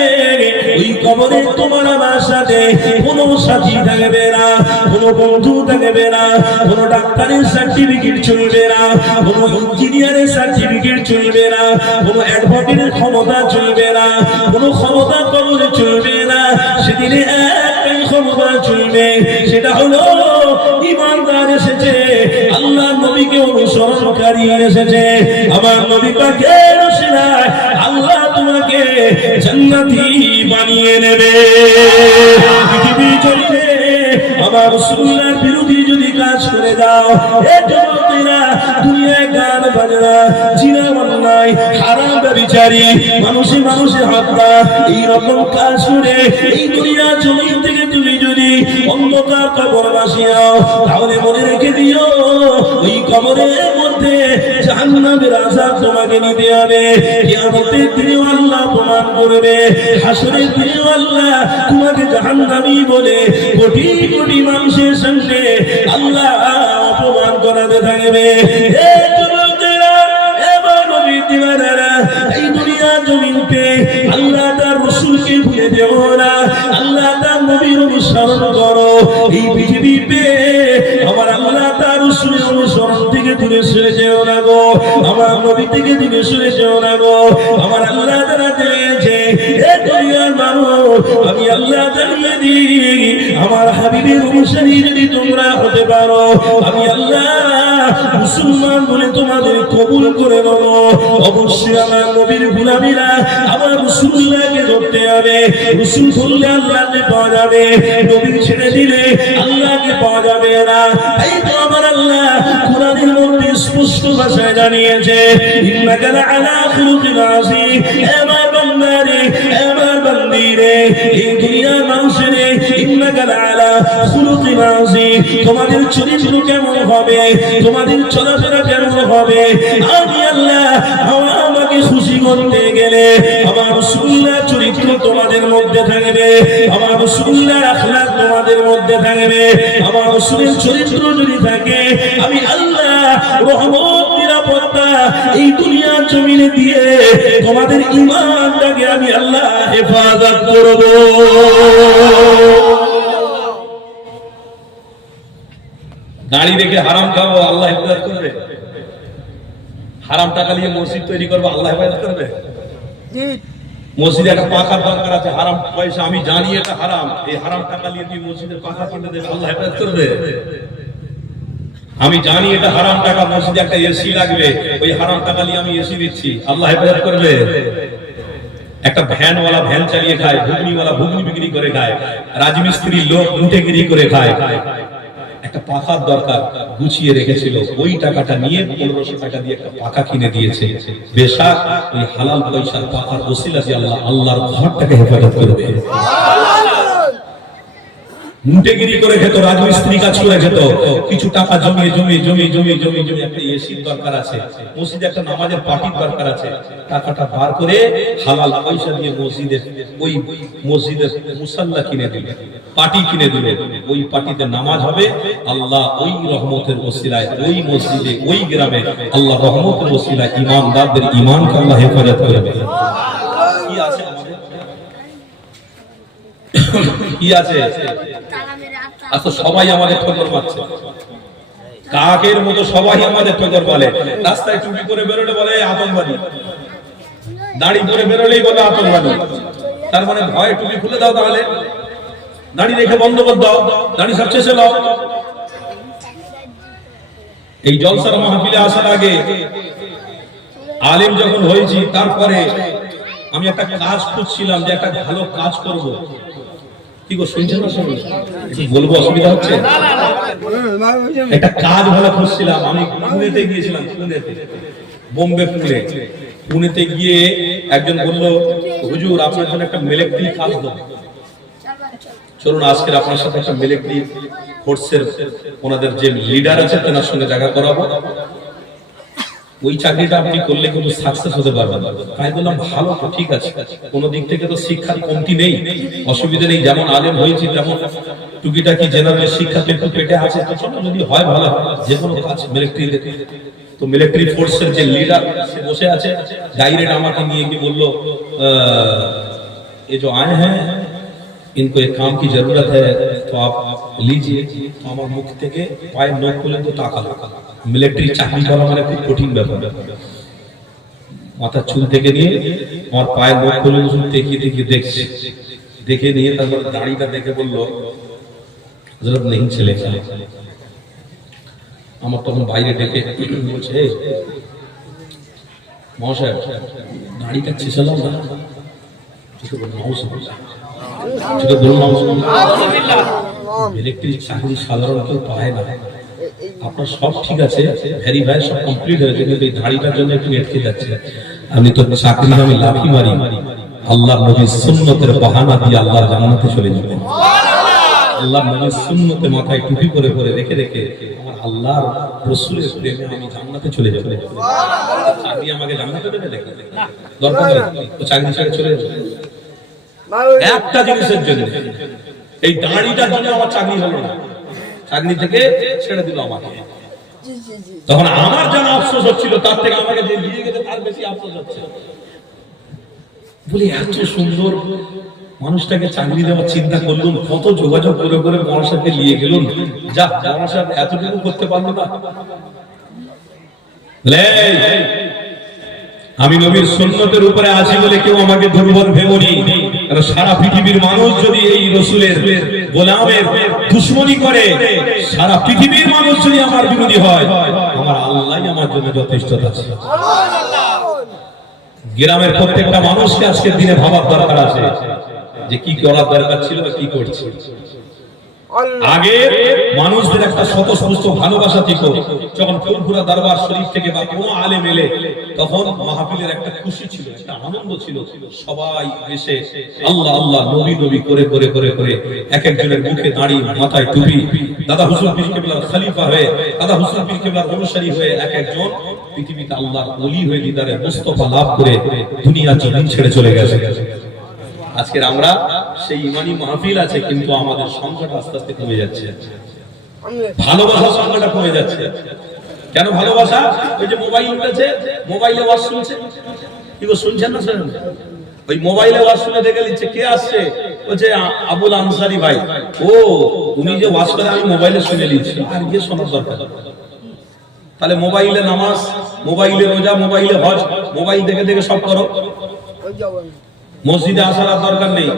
ওই কবরে তোমার আমার সাথে কোনো সাথী থাকবে না, কোনো বন্ধু থাকবে না, কোনো ডাক্তারের সার্টিফিকেট চলবে না, কোনো ইঞ্জিনিয়ারের সার্টিফিকেট চলবে না, কোনো অ্যাডভোকেটের ক্ষমতা চলবে না, কোনো ক্ষমতা কবরে চলবে না। সেদিনে একটাই ক্ষমতা চলবে, সেটা হলো ঈমানদার এসেছে, আল্লাহ নবীকে অনুসরণকারী এসেছে। আমার নবী পাকের ওসিলায় আল্লাহ তোমাকে জান্নাতি বানিয়ে নেবে। পৃথিবী চলবে আমার রাসূলুল্লাহর বিরোধী যদি কাজ করে দাও, এ যুবকেরা দুনিয়ায় গান বাজনা, জিনা অন্যায়, হারাম ব্যভিচারী, মানুষে হত্যা, এই রকম কাজ করে এই দুনিয়া জমিন থেকে তুমি যদি অন্ধকার কবর বাসিও, তাহলে মনে রেখে দিও ওই কবরের মধ্যে জাহান্নামের আযাব তোমাকে নিতে হবে। কিয়ামতের দিনে আল্লাহ প্রমাণ করবে, হাসরের দিনে আল্লাহ তোমাকে জাহান্নামী বলে কোটি কোটি মানুষের সামনে আল্লাহ অপমান করাতে থাকবে। এই যুবকেরা, এবার নবী দিওয়ানারা, এই দুনিয়া জমিন পে আল্লাহ তার রাসূলকে ভুলে যেও না, আল্লাহ তার নবীর অনুসরণ করো। এই পৃথিবী পে আমার আল্লাহ তার রাসূলের অনুসরণ থেকে দূরে সরে যেও না গো, আমার নবী থেকে দূরে সরে যেও না গো। আমার আল্লাহ তারা দিয়েছে এ দুনিয়ার মানুষ, আমি আল্লাহ জানিয়ে দিই আমার হাবিবের অনুসারী যদি তোমরা হতে পারো, আমি আল্লাহ মুসলমান বলে তোমাদের কবুল করে নেব। অবশ্যই আমার নবীর গোলামীরা আমার রাসূলুল্লাহকে ধরতে হবে, রাসূল ধরলে আল্লাহকে পাওয়া যাবে, নবী ছেড়ে দিলে আল্লাহকে পাওয়া যাবে না। এই তো আমার আল্লাহ কোরআনের মধ্যে স্পষ্ট ভাষায় জানিয়েছে ইন্নাকা লাআলা খুলুকিন আযীম। আমার বান্দারে, আমার বান্দিরে, এই দুনিয়ার মানুষের ইন্নাকা লাআলা খুলুকিন আযীম, তোমাদের চরিত্র কেমন হবে, তোমাদের চলাফেরা কেমন হবে, আমি আল্লাহ আমাকে খুশি করতে গেলে আমার রাসূলুল্লাহর চরিত্র তোমাদের মধ্যে থাকবে, আমার রাসূলুল্লাহর আখলাক তোমাদের মধ্যে থাকবে। আমার রাসূলের চরিত্র যদি থাকে, আমি আল্লাহ রহমত নিরাপত্তা এই দুনিয়ার জমিনে দিয়ে তোমাদের ঈমানটাকে আমি আল্লাহ হেফাজত করব। দাড়ি রেখে হারাম খাবো, আল্লাহ হেফাজত করবে? হারাম টাকা নিয়ে মসজিদ তৈরি করবো, আল্লাহ হেফাজত করবে? মসজিদে একটা পাখার দরকার আছে, হারাম পয়সা, আমি জানি এটা হারাম, এই হারাম টাকা নিয়ে তুই মসজিদের পাখা কিনে দেবে, আল্লাহ হেফাজত করবে? আমি জানি এটা হারাম টাকা, মসজিদে একটা এসি লাগবে, ওই হারাম টাকা নিয়ে আমি এসি দিচ্ছি, আল্লাহ হেফাজত করবে? একটা ভ্যানওয়ালা ভ্যান চালিয়ে খায়, ঘুগনিওয়ালা ঘুগনি বিক্রি করে খায়, রাজমিস্ত্রি লোক মুঠেগিরি করে খায়, একটা পাখার দরকার, গুছিয়ে রেখেছিল, ওই টাকাটা নিয়ে 1500 টাকা দিয়ে একটা পাখা কিনে দিয়েছে। বেশক ওই হালাল পয়সার পাখার ওসিলা দিয়ে আল্লাহ আল্লাহর ঘরটাকে হেফাজত করবে। মুঠেগিরি করে খেত, রাজমিস্ত্রি কাজ করে খেত, কিছু টাকা জমিয়ে জমিয়ে জমিয়ে জমিয়ে জমিয়ে জমিয়ে একটা এসির দরকার আছে, মসজিদে একটা নামাজের পার্টির দরকার আছে, টাকাটা বার করে হালাল পয়সা দিয়ে মসজিদের মুসাল্লা কিনে দিল, পার্টি কিনে দিল, ওই পার্টিতে নামাজ হবে। আল্লাহ ওই রহমতের ওসিলায় ওই মসজিদে ওই গ্রামে আল্লাহ রহমতের ওসিলায় ঈমানদারদের ঈমানকে আল্লাহ হেফাজত করবে। কি আছে আমাদের? কি আছে? আচ্ছা, সবাই আমাদের ঠোকর মারছে, কাকের মতো সবাই আমাদের ঠোকর বলে। রাস্তায় টুপি করে বেরোলে বলে আতঙ্কবাদী, দাড়ি করে বেরোলেই বলে আতঙ্কবাদী। তার মানে ভয়ে টুপি খুলে দাও, তাহলে দাড়ি রেখে বন্ধ করে দাও, দাড়ি সব শেষে লাও। এই জলসার মাহফিলে আসার আগে আলেম যখন হয়েছি, তারপরে আমি একটা কাজ খুঁজছিলাম যে একটা ভালো কাজ করব। কি গো, শুনছেন না? বলবো, অসুবিধা হচ্ছে? একটা কাজ ভালো করছিলাম, আমি পুনেতে গিয়েছিলাম, বোম্বে পুনেতে গিয়ে একজন বললো, হুজুর আপনার জন্য একটা মিলিটারি কাজ দেবো, চলুন আজকের আপনার সাথে একটা মিলিটারি ফোর্সের ওনাদের যে লিডার আছে তার সঙ্গে দেখা করাবো, ওই চাকরিটা আপনি করলে কিন্তু সাকসেস হতে পারবেন। তাই বললাম ভালো তো, ঠিক আছে, কোনো দিক থেকে তো শিক্ষার কমতি নেই, অসুবিধা নেই, যেমন আলেম হয়েছি তেমন টুকিটাকি জেনারেল শিক্ষা তো একটু পেটে আছে, তো যদি হয় ভালো, যে কোনো কাজ মিলিটারি। তো মিলিটারি ফোর্সের যে লিডার সে বসে আছে, ডাইরেক্ট আমাকে নিয়ে গিয়ে বললো, ये जो आए हैं इनको एक काम की जरूरत है तो आप लीजिए। तो আমার মুখ থেকে পায়ের নখ পর্যন্ত টাকা লাগা, মিলিটারি চাকরি করা মানে খুব কঠিন ব্যাপার। মাথার চুল থেকে নিয়ে আমার পায়ের নখ পর্যন্ত দেখিয়ে দেখিয়ে দেখছে, দেখে নিয়ে তারপর দাড়িটা দেখে বললো হযরত नहीं चलेगा। আমার তখন বাইরে ডেকে বলছে, মহাশয় দাড়িটা ছেঁচালাম না, চাকরি সাধারণ কেউ পায় না, আপনার সব ঠিক আছে, ভেরিফাই সব কমপ্লিট হয়েছে, কিন্তু এই দাড়িটার জন্য একটু আটকে যাচ্ছে। আমি তো চাকরি আমি লাফি মারি, আল্লাহ নবীর সুন্নতের বাহানা দিয়ে আল্লাহর জান্নাতে চলে যাব। আল্লাহ নবীর সুন্নতে মাথায় টুপি করে করে রেখে রেখে আমার আল্লাহর রাসূলের প্রেমে আমি জান্নাতে চলে যাব। চাকরি আমাকে জান্নাতে দেবে নাকি? দরকার নেই, তো চাকরি ছেড়ে চলে যাবে। একটা জিনিসের জন্য, এই দাড়িটার জন্য আমার চাকরি হলো না, চাকরি থেকে ছেড়ে দিল আমাকে। তখন আমার যেন আফসোস হচ্ছিল, তার থেকে আমাকে যে দিয়ে গেছে তার বেশি আফসোস হচ্ছে। বলি এত সুন্দর মানুষটাকে চাকরি দেওয়ার চিন্তা করলুম, কত যোগাযোগ করে করে মহাশয়কে নিয়ে গেলুম, যা মহাশয় এতটুকু করতে পারলো না। আমি নবীর সুন্নতের উপরে আছি বলে কেউ আমাকে দুর্বল ভেবনি, কারণ সারা পৃথিবীর মানুষ যদি এই রাসূলের গোলামের দুশমনি করে, সারা পৃথিবীর মানুষ যদি আমার বিরোধী হয়, আমার আল্লাহই আমার জন্য যথেষ্ট আছে। গ্রামের প্রত্যেকটা মানুষকে আজকের দিনে ভাবার দরকার আছে যে কি করার দরকার ছিল বা কি করছে। আগে মানুষদের একটা স্বতঃস্ফূর্ত ভালোবাসা ছিল, যখন ফুলপুরা দরবার শরীফ থেকে বা কোনো আলেম এলে তখন মাহফিলের একটা খুশি ছিল, একটা আনন্দ ছিল, সবাই এসে আল্লাহ আল্লাহ নবী নবী করে করে করে করে এক একজনের মুখে দাঁড়িয়ে মাথায় টুপি, দাদা হুজুর পীর কেবলার খলিফা হয়ে, দাদা হুজুর পীর কেবলার অনুসারী হয়ে এক একজন পৃথিবীতে আল্লাহর ওলি হয়ে দিদারে মুস্তাফা লাভ করে দুনিয়া জমিন ছেড়ে চলে গেছে। আজকে আমরা সেই ইমানি মাহফিল আছে, কিন্তু আমাদের সংখ্যাটা আস্তে আস্তে কমে যাচ্ছে, ভালোবাসার সংখ্যাটা কমে যাচ্ছে। কেন ভালোবাসা? ওই যে মোবাইল উঠেছে, মোবাইলে ওয়াজ শুনছে, কি গো শুনছেন না? শুনেন, ওই মোবাইলে ওয়াজ শুনে দেখে নিচ্ছে কে আসছে, বলছে আবুল আনসারী ভাই, ও উনি যে ওয়াজ করে আমি মোবাইলে শুনে নিচ্ছি, আর গিয়ে শোনার দরকার। তাহলে মোবাইলে নামাজ, মোবাইলে রোজা, মোবাইলে হজ, মোবাইল দেখে দেখে সব করো। মসজিদে আসার দরকার নেই,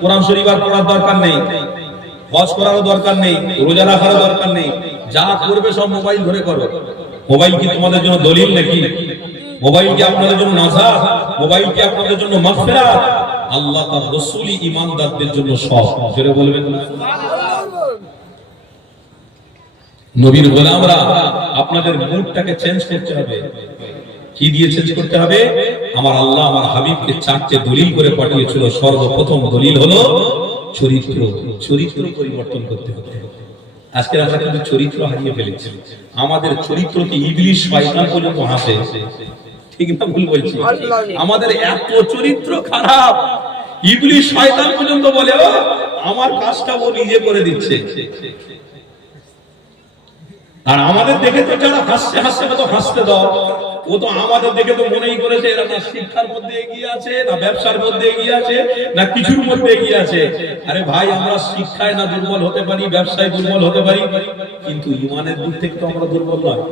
কোরআন শরীফ আর পড়ার দরকার নেই, হজ করারও দরকার নেই, রোজা রাখারও দরকার নেই, যা করবে সব মোবাইল ধরে করো। মোবাইল কি তোমাদের জন্য দলিল নাকি? মোবাইল কি আপনাদের জন্য নাজাত? মোবাইল কি আপনাদের জন্য মাগফিরাত? আল্লাহ তার রাসূলই ঈমানদারদের জন্য সব। জোরে বলবেন না? নবীর গোলামরা আপনাদের মুডটাকে চেঞ্জ করতে হবে। কি দিয়ে চেঞ্জ করতে হবে? আমার আল্লাহ আমার হাবিবকে চারটে দলিল করে পাঠিয়েছিল। সর্বপ্রথম দলিল হলো চরিত্র। চরিত্র পরিবর্তন করতে হবে। আজকে আমরা কিন্তু চরিত্র হারিয়ে ফেলেছি। আমাদের চরিত্রকে ইবলিশ শয়তান পর্যন্ত হাসে। ঠিক না ভুল বলছি? আমাদের এত চরিত্র খারাপ, ইবলিশ শয়তান পর্যন্ত বলে ও আমার কাজটা ও নিজে করে দিচ্ছে। আর আমাদের দেখে তো যারা হাসছে হাসছে তো হাসতে দাও, ও তো আমাদের দেখে তো মনেই করেছে এরা না শিক্ষার মধ্যে এগিয়ে আছে, না ব্যবসার মধ্যে এগিয়ে আছে, না কিছুর মধ্যে এগিয়ে আছে। আরে ভাই, আমরা শিক্ষায় না দুর্বল হতে পারি, ব্যবসায় দুর্বল হতে পারি, কিন্তু ইমানের দিক থেকে তো আমরা দুর্বল নয়।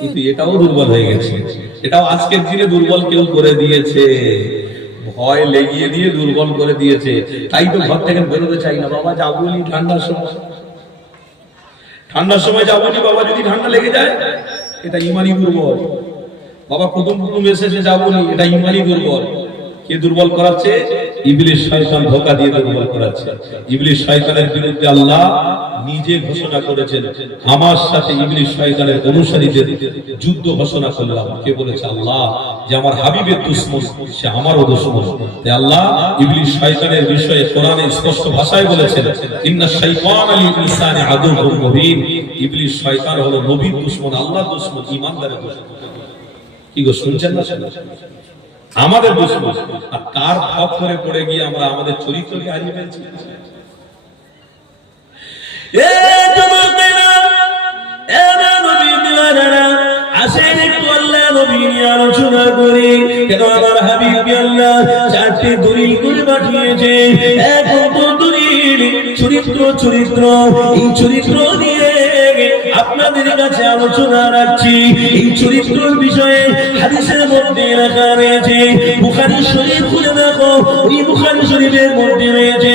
কিন্তু এটাও দুর্বল হয়ে গেছে, এটাও আজকের দিনে দুর্বল কেউ করে দিয়েছে, ভয় লেগিয়ে দিয়ে দুর্বল করে দিয়েছে। তাই তো ঘর থেকে বেরোতে চাই না, বাবা যাবো নি ঠান্ডার সময়, ঠান্ডার সময় যাবো নি বাবা, যদি ঠান্ডা লেগে যায়, এটা ইমানি দুর্বল। বাবা প্রথম প্রথম এসেছে যাবো নি, এটা ইমানি দুর্বল। কে দুর্বল করাচ্ছে? ইবলিস শয়তান ধোঁকা দিয়ে দুর্বল করাচ্ছে। ইবলিস শয়তানের বিরুদ্ধে আল্লাহ নিজে ঘোষণা করেছেন, আমার সাথে ইবলিস শয়তানের অনুসারীদের যুদ্ধ ঘোষণা করলাম। কে বলেছে? আল্লাহ। যে আমার হাবিবের দুশমন সে আমারও দুশমন। তাই আল্লাহ ইবলিস শয়তানের বিষয়ে কোরআনে স্পষ্ট ভাষায় বলেছেন, ইন্নাশ শাইতানা লিল ইনসানি আদুউম মুবিন। ইবলিস শয়তান হলো নবীর দুশমন, আল্লাহর দুশমন, ঈমানদারের দুশমন। কি গো শুনছেন না? আমাদের দুশমন। আর কার ভাব করে পড়ে গিয়ে আমরা আমাদের চরিত্রকে হারিয়ে ফেলছি। এ যুবকেরা, এ নবী দিওয়ানারা, আসেন একটু আল্লাহ নবী নিয়ে আলোচনা করি। কেন আমার হাবিবকে আল্লাহ চারটি দলিল করে পাঠিয়েছে। এক নম্বর দলিল চরিত্র। এই চরিত্র নিয়ে আপনাদের কাছে আলোচনা রাখছি। এই চরিত্রের বিষয়ে হাদিসের মধ্যে লেখা রয়েছে। বুখারী শরীফ খুলে দেখো, ওই বুখারী শরীফের মধ্যে রয়েছে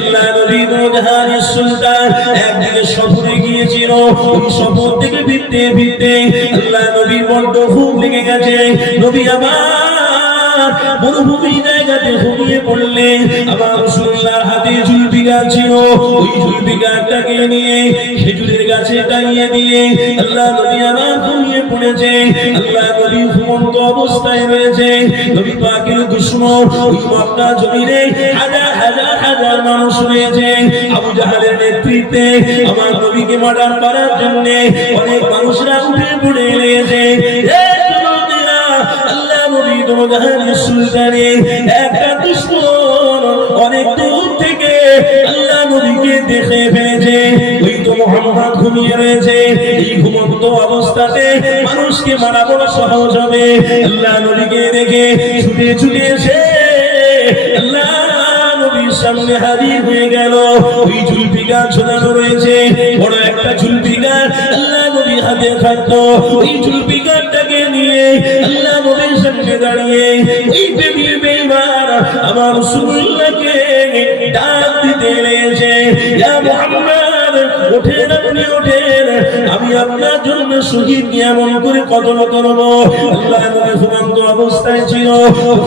আল্লাহ নবী দোজাহানের সুলতান একদিকে সফরে গিয়েছিল। ওই সফর থেকে ফিরতে আল্লাহ নবী বড্ড ঘুম লেগে গেছে। নবী আবার মরুভূমি জায়গাতে ঘুমিয়ে পড়লেন। আবার রাসূলুল্লাহর হাতে জুলফিকার ছিল। ওই জুলফিকারটাকে নিয়ে খেজুরের গাছে টাঙিয়ে দিয়ে আল্লাহ নবী আবার ঘুমিয়ে পড়েছে। আল্লাহ নবী ঘুমন্ত অবস্থায় রয়েছে। নবী পাকের দুশমন ওই মক্কা জমিনে হাজার মানুষ রয়েছে। আবু জাহেলের নেতৃত্বে আমার নবীকে মার্ডার করার জন্য অনেক মানুষরা উঠে পড়ে লেগেছে। আল্লাহ নবী দোজাহানের সুলতানে একটা দুশমন অনেক দূর থেকে আল্লাহ নবীকে দেখে ফেলেছে। ওই তো মুহাম্মদ ঘুমিয়ে রয়েছে। এই ঘুমন্ত অবস্থাতে মানুষকে মারা বড় সহজ হবে। আল্লাহ নবীকে দেখে ছুটে এসে আল্লাহ নবীর সামনে হাজির হয়ে গেল। ওই জুলফিকার ঝোলানো রয়েছে, বড় একটা জুলফিকার আল্লাহ নবী হাতে থাকতো। ওই জুলফিকারটাকে নিয়ে আল্লাহ নবীর সামনে দাঁড়িয়ে ওই বেঈমান আমার রাসূলুল্লাহকে ডাক দিতে লেগেছে, ইয়া মুহাম্মদ, ওঠেন, আপনি ওঠেন, আমি আপনার জন্য শহীদ এমন করে কতল করব। আল্লাহ নবী ঘুমন্ত অবস্থায় ছিল।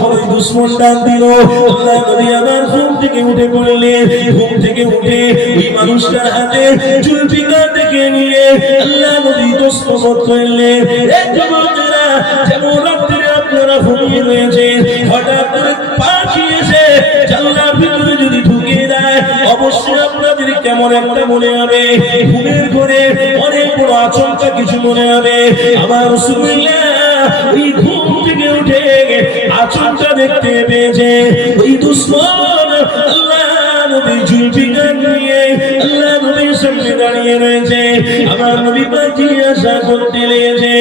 ওই দুশমন ডাক দিল। আল্লাহ নবী আবার ঘুম থেকে উঠে পড়লেন। ঘুম থেকে উঠে ওই মানুষটার হাতে জুলফিকার দেখে নিয়ে আল্লাহ নবী দস্তখত করলেন। এই যুবকেরা, যেমন রাত্রে আপনারা ঘুমিয়ে রয়েছে, হঠাৎ করে পাখি এসে জানলার ভিতরে যদি ঢুকে দেয়, অবশ্যই আপনাদের কেমন একটা মনে হবে। ঘুমের ঘরে অনেক বড় আচমকা কিছু মনে হবে। আমার রাসূলুল্লাহ ওই ঘুম থেকে উঠে আচমকা দেখতে পেয়েছে ওই দুশমন আল্লাহ নবী জুলফিকার নিয়ে আল্লাহ নবীর সামনে দাঁড়িয়ে রয়েছে। আমার নবী পাক জিজ্ঞাসা করতে লেগেছে,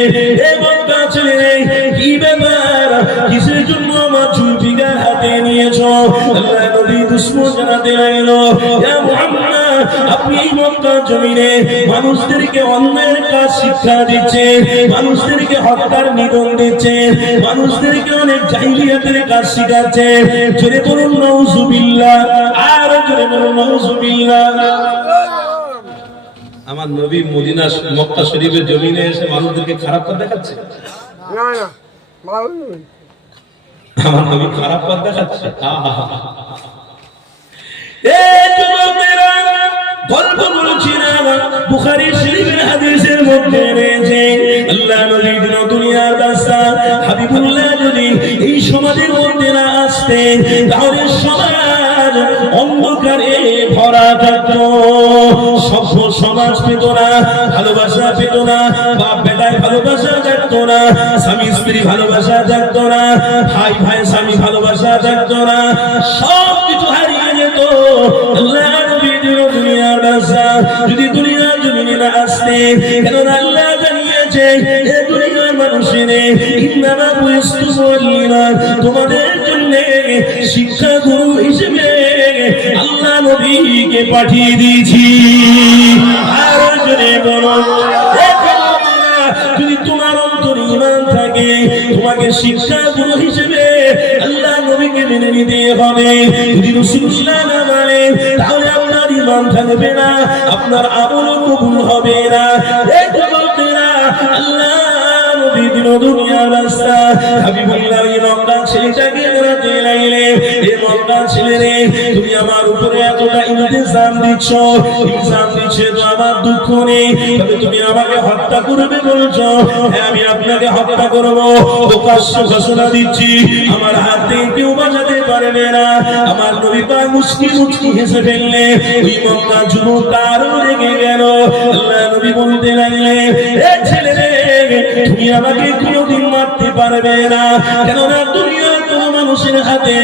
এ মক্কা ছেলে, কি ব্যাপার, কিসের জন্য আমার জুলফিকার হাতে নিয়েছো? আল্লাহ নবী দুশমন জানাতে লাগলো, ইয়া মুহাম্মদ, আপনি এই মক্কা জমিনে মানুষদেরকে অন্যায়ের কাজ শিক্ষা দিচ্ছেন, মানুষদেরকে হত্যার নিধন দিচ্ছেন, মানুষদেরকে অনেক জাহিলিয়াতের কাজ শিখাচ্ছেন। জোরে বলুন নাউজুবিল্লাহ, আর জোরে বলুন নাউজুবিল্লাহ। আমার নবী মদিনা মক্কা শরীফের জমিনে এসে মানুষদেরকে খারাপ পথ দেখাচ্ছে? না, আমার নবী খারাপ পথ দেখাচ্ছে? গল্প বলছি না, বুখারী শরীফের হাদিসের মধ্যে রয়েছে আল্লাহ নবী দুনিয়ার বাদশা হাবিবুল্লাহ যদি এই সমাজের মধ্যে না আসতেন, তাহলে সমাজ অন্ধকারে ভরা থাকতো। সভ্য সমাজ পেত না, ভালোবাসা পেত না, বাপ বেটায় ভালোবাসা থাকতো না, স্বামী স্ত্রী ভালোবাসা থাকতো না, ভাই ভাই স্বামী ভালোবাসা থাকতো না, সব কিছু হারিয়ে যেত। আল্লাহ নবী দুনিয়ার বাদশা যদি দুনিয়ার জমিনে না আসতেন, কেন আল্লাহ জানিয়েছে, এ দুনিয়ার মানুষেরা ইন্নামা বুইস্তু মুআল্লিমান, তোমাদের জন্য শিক্ষা গুরু হিসেবে আল্লাহ নবীকে পাঠিয়ে দিয়েছি। আর জোরে বলো, যদি তোমার অন্তরে ঈমান থাকে, তোমাকে শিক্ষা গুরু হিসেবে আল্লাহ নবীকে মেনে নিতে হবে। যদি রাসূলুল্লাহ না মানে, তাহলে আপনার ঈমান থাকবে না, আপনার আমল কবুল হবে না। এই যুবকেরা, আল্লাহ নবী দুনিয়ার রাস্তা হাবিবুল্লাহ মক্কা ছেলেটাকে ধরাতে লাগলেন। এ মক্কা ছেলে রে, তুমি আমার উপরে এতটা ইলজাম দিচ্ছ তো আমার দুঃখ নেই, তবে তুমি আমাকে হত্যা করবে বলছো, হ্যাঁ আমি আপনাকে হত্যা করব। প্রকাশ্য ঘোষণা দিচ্ছি, আমার হাত থেকে কেউ বাঁচাতে পারবে না। আমার নবী পাক মুচকি মুচকি হেসে ফেললে। ওই মক্কা যুবকটা আরো রেগে গেল। আল্লাহ নবী বলতে লাগলেন, এ ছেলে রে, তুমি আমাকে কোনোদিন মারতে পারবে না, কেননা দুনিয়ার কোন মানুষের হাতে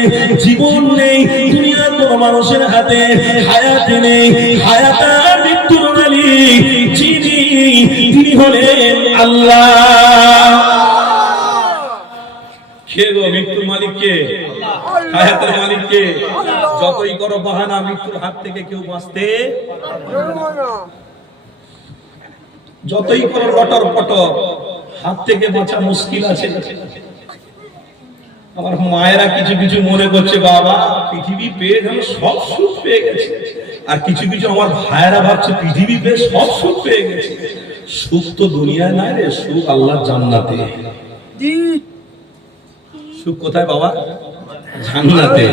জীবন নেই, দুনিয়ার কোন মানুষের হাতে হায়াত নেই। হায়াত আর মৃত্যুর মালিক যিনি, তিনি হলেন আল্লাহ। কে গো মৃত্যুর মালিক কে? হায়াতের মালিক কে? যতই করো বাহানা, মৃত্যুর হাত থেকে কেউ বাঁচতে, যতই করো লটর পটর, হাত থেকে বাঁচা মুশকিল আছে। আমার মায়েরা কিছু কিছু মনে করছে বাবা পৃথিবী পেয়ে যেন সব সুখ পেয়ে গেছে, আর কিছু কিছু আমার ভাইয়েরা ভাবছে পৃথিবী পেয়ে সব সুখ পেয়ে গেছে। সুখ তো দুনিয়ায় নাই রে, সুখ আল্লাহর জান্নাতে। সুখ কোথায় বাবা? জান্নাতে।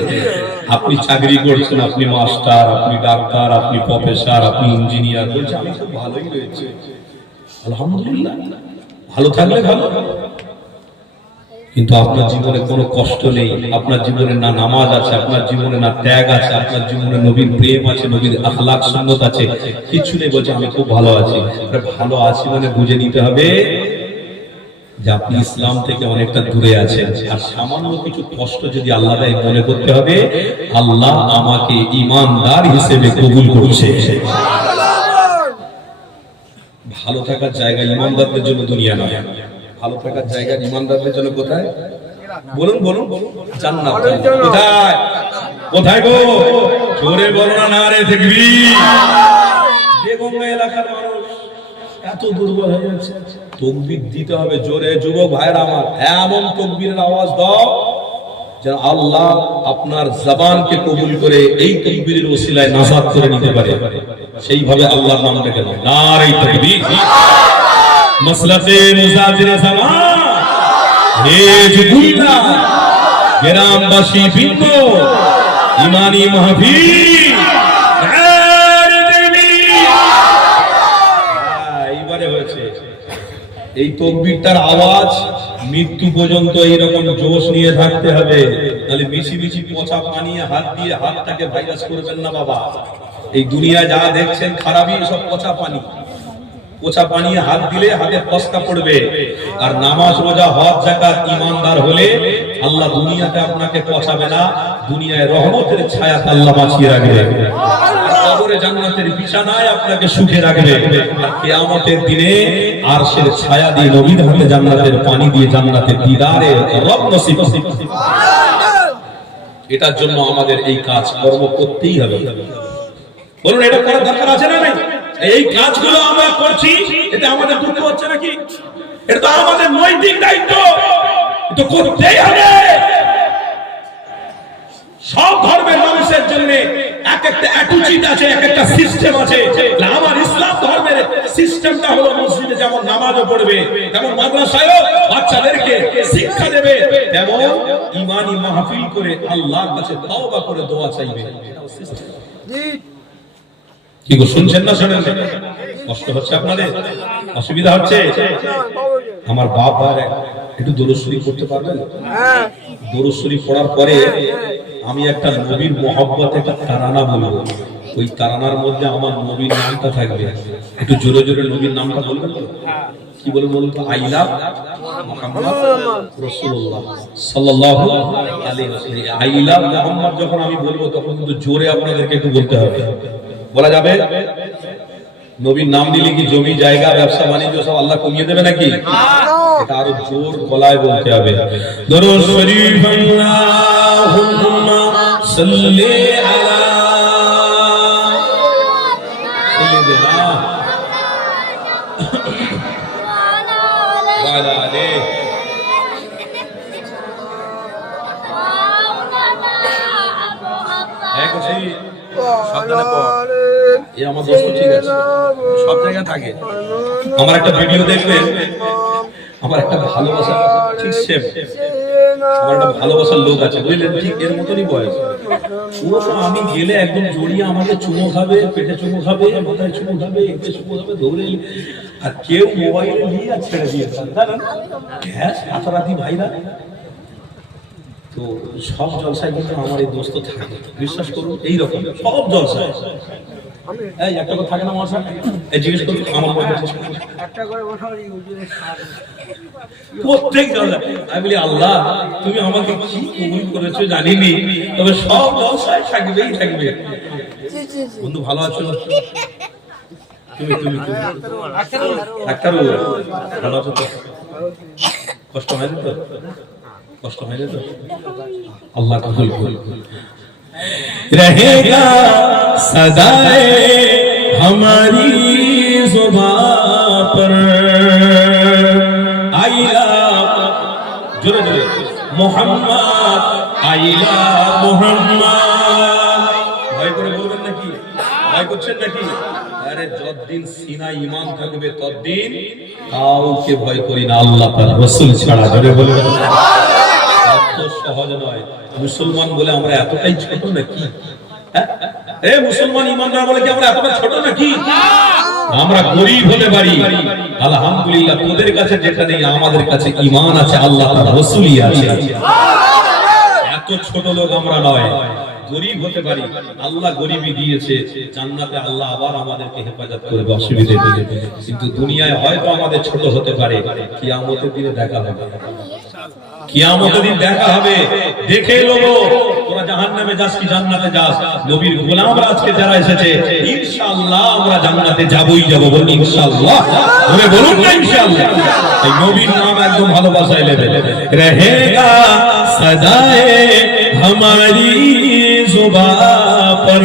আপনি চাকরি করছেন, আপনি মাস্টার, আপনি ডাক্তার, আপনি প্রফেসর, আপনি ইঞ্জিনিয়ার, বলছে আমি খুব ভালোই রয়েছে, আলহামদুলিল্লাহ। ভালো থাকলে ভালো, কিন্তু আপনার জীবনে কোনো কষ্ট নেই, আপনার জীবনে না নামাজ আছে, আপনার জীবনে না ত্যাগ আছে, আপনার জীবনে নবীর প্রেম আছে, নবীর আখলাক সুন্নত আছে, কিছু নেই, বলছে আমি খুব ভালো আছি। ভালো আছি মানে বুঝে নিতে হবে যে আপনি ইসলাম থেকে অনেকটা দূরে আছেন। আর সামান্য কিছু কষ্ট যদি আল্লাহ দেয়, মনে করতে হবে আল্লাহ আমাকে ঈমানদার হিসেবে কবুল করছে। ভালো থাকার জায়গা ঈমানদারদের জন্য দুনিয়া নয়, ভালো থাকার জায়গা ঈমানদারদের জন্য কোথায়? বলুন বলুন, জান্নাত। কোথায়? কোথায় গো? জোরে বলো না, নারে তাকবীর। বেগঙ্গা এলাকার মানুষ এত দুর্বল হয়ে যাচ্ছে, তাকবীর দিতে হবে জোরে। যুবক ভাইরা আমার, এমন তাকবীরের আওয়াজ দাও যেন আল্লাহ আপনার জবানকে কবুল করে এই তাকবীরের ওসিলায় নাজাত করে নিতে পারে। সেইভাবে আল্লাহর নামটাকে নাও, নারে তাকবীর। মাসলাকে মুজাহির জামান হে যুবুল্লা, গ্রামবাসী বৃন্দ, ইমানি মাহফিল, এইবারে হয়েছে এই তাকবীরটার আওয়াজ মৃত্যু পর্যন্ত এইরকম জোশ নিয়ে থাকতে হবে, তাহলে বেশি বেশি পচা পানি হাত দিয়ে হাতটাকে ভাইরাস করবেন না বাবা। এই দুনিয়া যা দেখছেন খারাপই, সব পচা পানি। পচা পানি হাত দিলে হাতে ফসকা পড়বে। আর নামাজ, রোজা, হজ, যাকাত ঈমানদার হলে আল্লাহ দুনিয়াতে আপনাকে পচাবে না, দুনিয়ায় রহমতের ছায়া আল্লাহ বাঁচিয়ে রাখবে। কবরে জান্নাতের বিছানায় আপনাকে সুখে রাখবে। আর কিয়ামতের দিনে আরশের ছায়া দিয়ে, নবীর হাতে জান্নাতের পানি দিয়ে জান্নাতের দিদারে রব নসিব। এটার জন্য আমাদের এই কাজ কর্ম করতেই হবে। বলুন এটা করার দরকার আছে না নাই? এই কাজগুলো আমরা করছি, এটা আমাদের দুঃখ হচ্ছে নাকি? এটা তো আমাদের নৈতিক দায়িত্ব, এটা করতেই হবে। সব ধর্মের মানুষের জন্য এক একটা অ্যাটিটিউড আছে, এক একটা সিস্টেম আছে। আমার ইসলাম ধর্মের সিস্টেমটা হলো মসজিদে যেমন নামাজও পড়বে, তেমন মাদ্রাসায়ও বাচ্চাদেরকে শিক্ষা দেবে, তেমন ঈমানি মাহফিল করে আল্লাহর কাছে তওবা করে দোয়া চাইবে। কি গো, শুনছেন না শোনেন? কষ্ট হচ্ছে আপনাদের? অসুবিধা হচ্ছে? আমার বাপ ভাই একটু দরুদ শরীফ পড়তে পারবেন? দরুদ শরীফ পড়ার পরে আমি একটা নবীর মহব্বত, একটা তারানা বলবো। ওই তারানার মধ্যে আমার নবীর নামটা থাকবে। একটু জোরে জোরে নবীর নামটা বলবেন তো? কি বলবো বলুন তো? আই লাভ মুহাম্মদ রাসূলুল্লাহ সাল্লাল্লাহু আলাইহি ওয়াসাল্লাম। আই লাভ মুহাম্মদ যখন আমি বলবো তখন কিন্তু জোরে আপনাদেরকে একটু বলতে হবে। বলা যাবে? নবীর নাম দিলে কি জমি জায়গা ব্যবসা বাণিজ্য সব আল্লাহ কমিয়ে দেবে নাকি? এটা আরো জোর গলায় বলতে হবে। দরুদ শরীফ আল্লাহুম্মা সাল্লি আলা সাইয়্যিদিনা ওয়া আলা আলিহি। এক আছে আমার দোস্ত, ঠিক আছে, সব জায়গায় থাকে। আমার একটা ভিডিও দেখবেন, আমার একটা ভালোবাসা ঠিক সেম আমার একটা ভালোবাসার লোক আছে, বুঝলেন, ঠিক এর মতনই বয়স। ও তো আমি গেলে একদম জড়িয়ে আমাকে চুমো খাবে, পেটে চুমো খাবে, মাথায় চুমো খাবে, এতে চুমো খাবে, দৌড়ে। আর কেউ মোবাইলে নিয়ে আর ছেড়ে দিয়েছে, হ্যাঁ রাতারাতি ভাইরা। তো সব জলসায় কিন্তু আমার এই দোস্ত থাকে, বিশ্বাস করুন, এইরকম সব জলসায়। এই একটা কথা থাকে না আমার সাথে, এই জিজ্ঞেস করুন আমার প্রত্যেক জলসায় আমি বলি আল্লাহ তুমি আমাকে কি কবুল করেছো জানিনি, তবে সব জলসায় থাকবেই থাকবে। বন্ধু ভালো আছো? তুমি তুমি ডাক্তার ভালো আছো তো? কষ্ট হয়নি তো? কষ্ট হয়নি তো? আল্লাহ কবুল করুন। रहेगा सदाए हमारी जुबान पर आइला जोरे जोरे मोहम्मद आइला मोहम्मद। ভাই করে বলবেন নাকি? ভাই করছেন নাকি? আরে যতদিন সিনা ঈমান থাকবে ততদিন কাউকে ভয় করি না আল্লাহ তাআলা রাসূল ছাড়া। জোরে বলবেন। এত সহজ নয়। মুসলমান বলে আমরা এতটাই ছোট নাকি? এ মুসলমান ইমানদার বলে কি আমরা এতটা ছোট নাকি? আমরা গরিব হতে পারি, আলহামদুলিল্লাহ। তোদের কাছে যেটা নেই আমাদের কাছে ঈমান আছে, আল্লাহ তাআলা রাসূলই আছে। এত ছোট লোক আমরা নয়, গরিব হতে পারি, আল্লাহ গরিবই দিয়েছে। জান্নাতে আল্লাহ আবার আমাদেরকে হেফাজত করবে, অসুবিধা নেই। কিন্তু দুনিয়ায় হয়তো আমাদের ছোট হতে পারে, কিয়ামতের দিনে দেখা হবে। কিয়ামতের দিন দেখা হবে, দেখে নেবো তোরা জাহান্নামে যাস কি জান্নাতে যাস। নবীর গোলামরা আজকে যারা এসেছে, ইনশাআল্লাহ আমরা জান্নাতে যাবই যাব। বলুন ইনশাআল্লাহ, ওরে বলুন না ইনশাআল্লাহ। এই নবীর নাম একদম ভালোবাসায় নেবে। रहेगा सदाए हमारी जुबान पर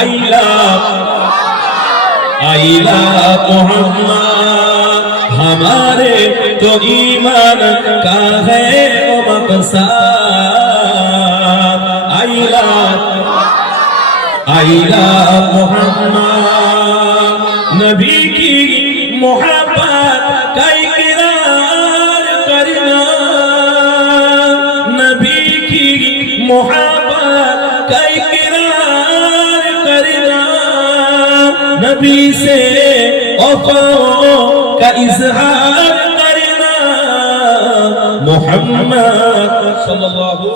आइला आइला मोहम्मद हमारे तो ईमान का है वो मकसद। आइला आइला मोहम्मद नबी की मोहब्बत का इकरार करना, नबी की मोहब्बत का इकरार करना, नबी से वफाओं का इजहार करना। मोहम्मद सल्लल्लाहु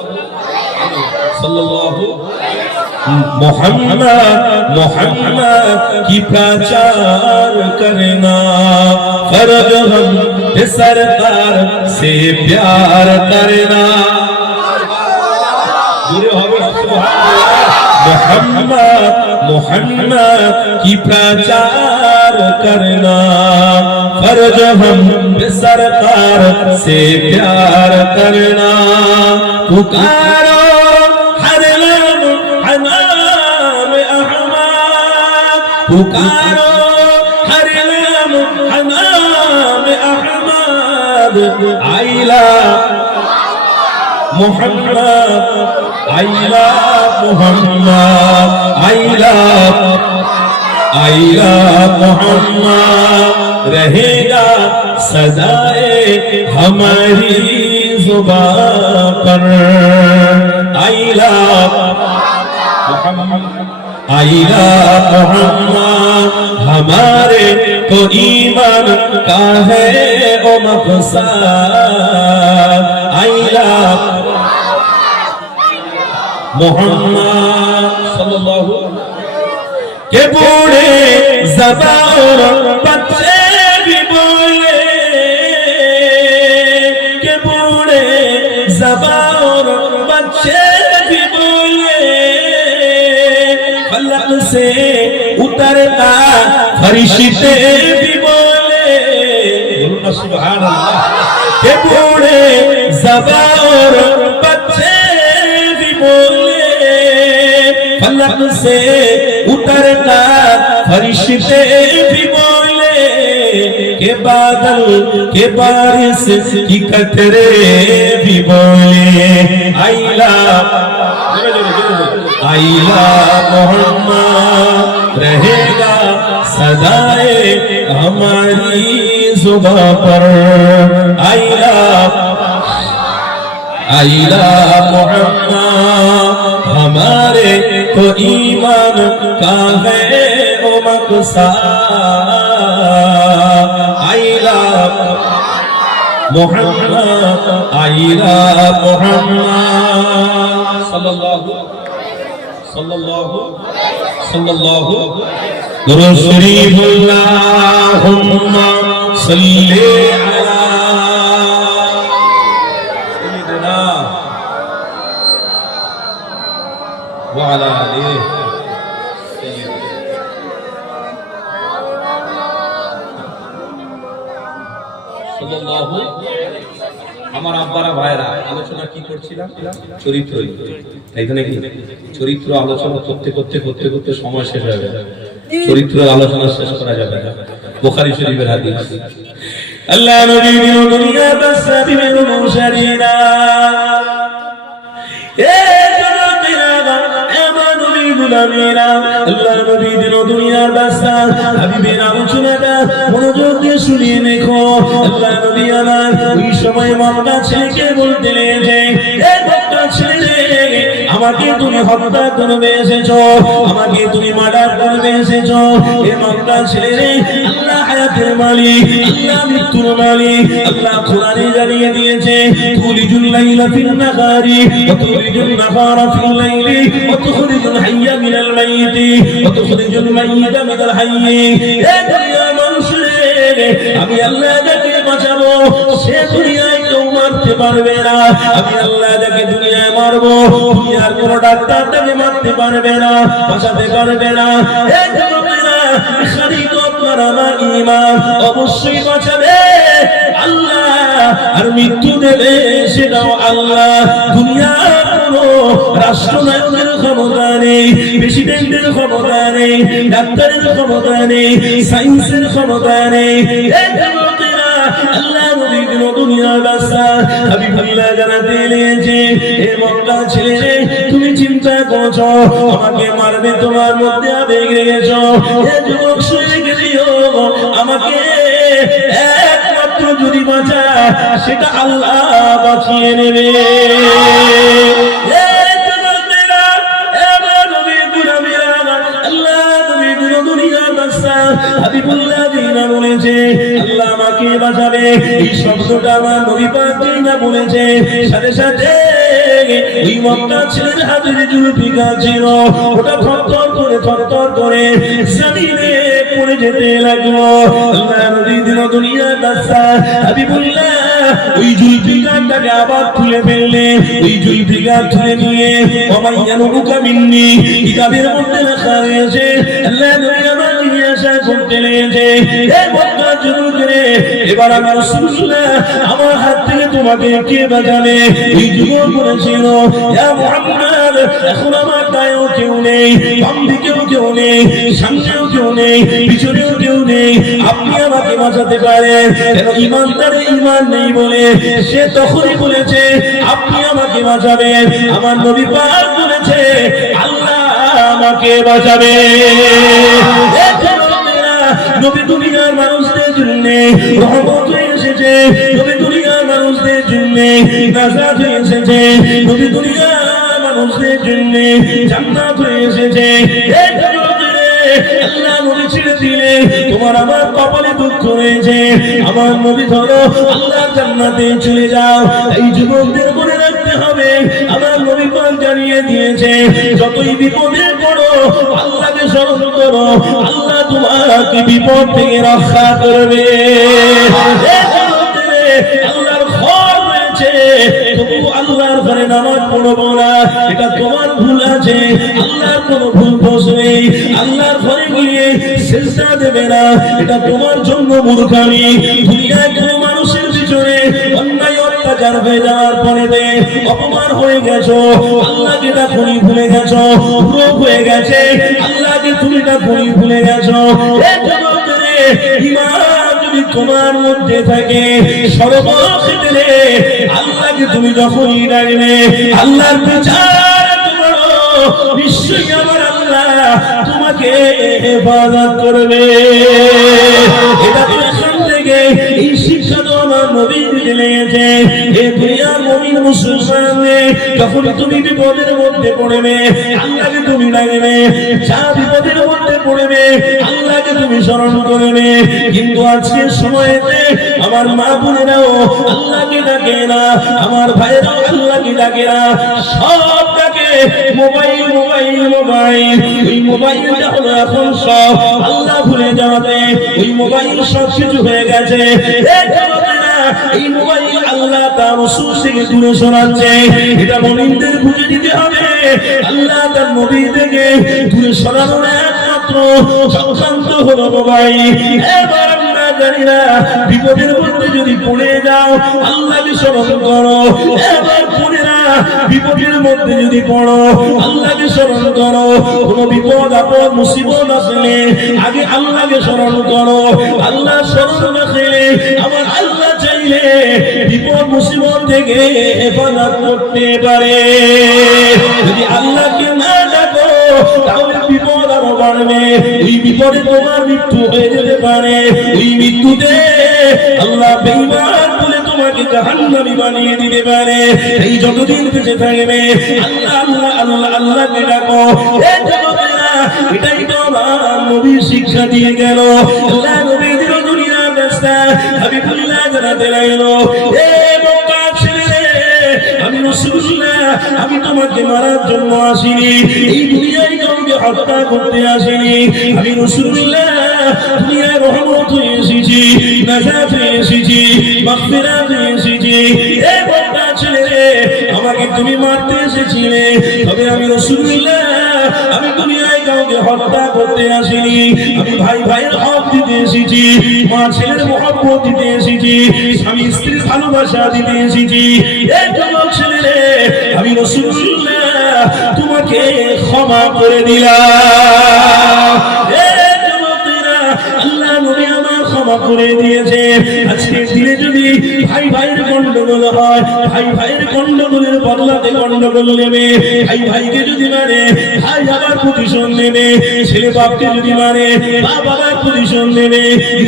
मोहम्मद मोहम्मद की प्रचार करना। फर्ज हम सरकार से प्यार करना। मोहम्मद मोहम्मद की प्रचार करना। फर्ज हम सरकार से प्यार करना। पुकारो हर लम्हा नाम अहमद, पुकारो हर लम्हा नाम अहमद। आइला मोहम्मद आइला मोहम्मद आइला आइला मोहम्मद। रहेगा सदाए हमारी जुबान पर आइला मोहम्मद आइला मोहम्मद हमारे तो ईमान का है ओ मकसद। आइला मोहम्मद सल्लल्लाहु के बूढ़े ज़बान बच्चे भी बोले, के बूढ़े ज़बान बच्चे भी बोले। फलक से उतरता फरिश्ते भी बोले। सुभान अल्लाह। के बूढ़े ज़बान बच्चे भी बोले, फलक से उतरता फरिश्ते भी बोले। के बादल के बारिश की कतरे भी बोले। आइला आइला मोहम्मद रहेगा सदाए हमारी जुबान पर। आइला आइला मोहम्मद हमारे तो ईमान का है ओ मकसद आइला मोहम्मद आइला मोहम्मद सल्लल्लाहु सल्लल्लाहु सल्लल्लाहु दुरूद शरीफ अल्लाहुम्मा सल्ली अला सय्यिदिना व अला आलिहि সাল্লাল্লাহু। আমার আব্বারা ভাইরা আলোচনা কি করছিলাম? চরিত্র, তাই তো নাকি? চরিত্র আলোচনা করতে করতে করতে করতে সময় শেষ হয়ে যাবে, চরিত্র আলোচনা শেষ করা যাবে না। বুখারী শরীফের হাদিস, আল্লাহ নবী দিন দুনিয়া বাসা বিবিন মুশারিনা এ জনতিরা এমন নবী গুলামেরা আল্লাহ নবী দিন দুনিয়ার বাসা হাবিবের আলোচনাটা মনোযোগ দিয়ে শুনিয়ে দেখো। আল্লাহ নবী আমার ওই সময় মক্কা ছেলেকে বলতে লেগে, এ মক্কা ছেলে আমাকে তুমি হত্যা করবে এসেছো, আমাকে তুমি মার্ডার করবে এসেছো। এ মক্কা ছেলে আল্লাহ হায়াতের মালিক, আল্লাহ মৃত্যুর মালিক। আল্লাহ কোরআনে জানিয়ে দিয়েছে তুলিজুল লাইলা ফিন নাহারি ওয়া তুলিজুল নাহারা ফিল লাইলি ওয়া তুখরিজুল হাইয়া মিনাল মাইয়িতি ওয়া তুখরিজুল মাইয়িতা মিনাল হাইয়ি। এ দুনিয়ার মানুষের আমি আল্লাহ যাকে বাঁচাবো সে দুনিয়ায় কেউ মারতে পারবে না। আমি আল্লাহ যাকে দুনিয়ায় মারবো দুনিয়ার কোন ডাক্তার তাকে মারতে পারবে না, বাঁচাতে পারবে না। এ যুবকেরা খালিদ আপনার আমার ঈমান অবশ্যই বাঁচাবে আল্লাহ, আর মৃত্যু দেবে সেটাও আল্লাহ। দুনিয়ার কোন রাষ্ট্রনায়কের ক্ষমতা নেই, প্রেসিডেন্টের ক্ষমতা নেই, ডাক্তারের ক্ষমতা নেই, সায়েন্সের ক্ষমতা নেই। আল্লাহ নবী দিন দুনিয়ার বাদশা হাবিবুল্লাহ জানাতে লেগেছে, হে মক্কা ছেলে তুমি চিন্তা করছো আমাকে মারবে, তোমার মধ্যে আবেগ রেখেছো। হে যুবক শুনে গেলিও আমাকে একমাত্র যদি বাঁচা সেটা আল্লাহ বাঁচিয়ে নেবে। হাবিবুল্লাহ দিনা বলেছে আল্লাহ আমাকে বাঁচাবে, এই শব্দটা আমার নবী পাক দিনা বলেছে। সাথে সাথে ওই মক্কা ছেলের হাতের জুলফিকার ছিল, ওটা থরথর করে জমিনে পড়ে যেতে লাগলো। আল্লাহ নবী দিন দুনিয়ার বাদশা হাবিবুল্লাহ ওই জুলফিকারটাকে আবার খুলে ফেললে, ওই জুলফিকার তুলে নিয়ে ওমাইয়ানুকা মিন্নি কিতাবের মধ্যে লেখা রয়েছে আল্লাহ নবী আমার জিজ্ঞাসা করতে লেগেছে, হে মক্কা যুবকরে এবার আমি রাসূলুল্লাহ আমার হাত থেকে তোমাকে কে বাঁচাবে? এই যুবক বলেছিল, ইয়া মুহাম্মদ এখন আমার গায়েও কেউ নেই, বাম দিকেও কেউ নেই, সামনেও কেউ নেই, পিছনেও কেউ নেই, আপনি আমাকে বাঁচাতে পারেন। কেন ঈমানদারে ঈমান নেই বলে সে তখনই বলেছে আপনি আমাকে বাঁচাবেন। আমার নবী পাক বলেছে আল্লাহ আমাকে বাঁচাবে। নবী দুনিয়ার মানুষদের জন্য রহমত হয়ে এসেছে, নবী দুনিয়ার মানুষদের জন্য নাজাত হয়ে এসেছে, নবী দুনিয়ার মানুষদের জন্য জান্নাত হয়ে এসেছে। আল্লাহ নবী ছেড়ে দিলে তোমার আমার কপালে দুঃখ রয়েছে, আমার নবী ধরো আল্লাহ জান্নাতে চলে যাও। এই যুবকদের মনে রাখতে হবে আমার নবী পাক জানিয়ে দিয়েছে যতই বিপদে পড়ো আল্লাহকে স্মরণ করো, আল্লাহ তোমাকে বিপদ থেকে রক্ষা করবে। আল্লাহর ঘর রয়েছে তবু আল্লাহর ঘরে নামাজ পড়বো না, এটা তোমার ভুল আছে। আল্লাহর কোনো ভুল দোষ নেই, আল্লাহর ঘরে গিয়ে সিজদা দেবে না, এটা তোমার জন্য মূর্খামি। দুনিয়ায় কোনো মানুষের পিছনে অন্যায় অত্যাচার হয়ে যাওয়ার পরে অপমান হয়ে গেছো, আল্লাহকে তখনই ভুলে গেছো, রোগ হয়ে গেছে আল্লাহকে তুমি তখনই ভুলে গেছো। ঈমান যদি তোমার মধ্যে থাকে সর্বক্ষেত্রে আল্লাহকে তুমি যখনই ডাকবে আল্লাহর বিচার করো, নিশ্চয়ই আমার আল্লাহ তোমাকে হেফাজত করবে। এটা তো এখান থেকে থেকে এই শিক্ষা তো আমার নবী দিতে লেগেছে। এ দুনিয়ার মুমিন মুসলমান, যখন তুমি বিপদের মধ্যে পড়বে আল্লাহকে তুমি ডাকবে, যা বিপদের মধ্যে পড়বে আল্লাহকে তুমি স্মরণ করবে। কিন্তু আজকের সময়তে আমার মা বোনেরাও আল্লাহকে ডাকে না, আমার ভাইয়েরাও আল্লাহকে ডাকে না, সব ডাকে মোবাইল মোবাইল মোবাইল। ওই মোবাইলটা হলো এখন সব, আল্লাহ ভুলে যাওয়াতে ওই মোবাইল সব কিছু হয়ে গেছে। এই মোবাইল আল্লাহ তার রাসূল থেকে দূরে সরাচ্ছে, এটা মুমিনদের বুঝে দিতে হবে। আল্লাহ তার নবী থেকে দূরে সরানোর একমাত্র চক্রান্ত হলো মোবাইল। এবার আমরা জানি না, বিপদের মধ্যে যদি পড়ে যাও আল্লাহকে স্মরণ করো। এবার পড়ে না, বিপদের মধ্যে যদি পড়ো আল্লাহকে স্মরণ করো। কোন বিপদ আপদ মুসিবত আসলে আগে আল্লাহকে স্মরণ করো। আল্লাহ স্মরণ রাখলে আমার আল্লাহ চাইলে বিপদ মুসিবত থেকে হেফাজত করতে পারে। যদি আল্লাহকে না ডাকো তাহলে বিপদ আরো বাড়বে, ওই বিপদে তোমার মৃত্যু হয়ে যেতে পারে। ওই মৃত্যুতে আল্লাহ বেঈমান বলে তোমাকে জাহান্নামী বানিয়ে দিতে পারে। এই যতদিন বেঁচে থাকবে আল্লাহ আল্লাহ আল্লাহ আল্লাহকে ডাকো। এই জগতেরা এটাই তো আমার নবী শিক্ষা দিয়ে গেল। আল্লাহ নবী দিল দুনিয়ার রাস্তা হাবিবুল্লাহ জানাতে লাগলো, এ মক্কা ছেড়ে আমি রাসূলুল্লাহ, আমি তোমাকে মারার জন্য আসিনি, এই দুনিয়ায় কাউকে হত্যা করতে আসিনি। আমি রাসূলুল্লাহ দুনিয়ায় রহমত হয়ে এসেছি, নাজাত হয়ে এসেছি, মাগফিরাত হয়ে এসেছি। এ মক্কা ছেড়ে আমাকে তুমি মারতে এসেছিলে, তবে আমি রাসূলুল্লাহ আমি দুনিয়ায় কাউকে হত্যা করতে আসিনি। আমি ভাই ভাইয়ের হক দিতে এসেছি, মা ছেলের মহব্বত দিতে এসেছি, স্বামী স্ত্রীর ভালোবাসা দিতে এসেছি। এই যুবক ছেলে আমি রাসূলুল্লাহ তোমাকে ক্ষমা করে দিলাম। এই যুবকেরা আল্লাহ নবী আমার ক্ষমা করে দিয়েছে। আজকে দিনে যদি ভাই ভাইয়ের গন্ডগোল হয়, ভাই ভাইয়ের গন্ডগোলের বদলাতে গন্ডগোল নেবে, ভাই ভাইকে যদি মারে ভাই আবার প্রতিশোধ নেবে, ছেলে বাপকে যদি মারে বাপ আবার প্রতিশোধ নেবে,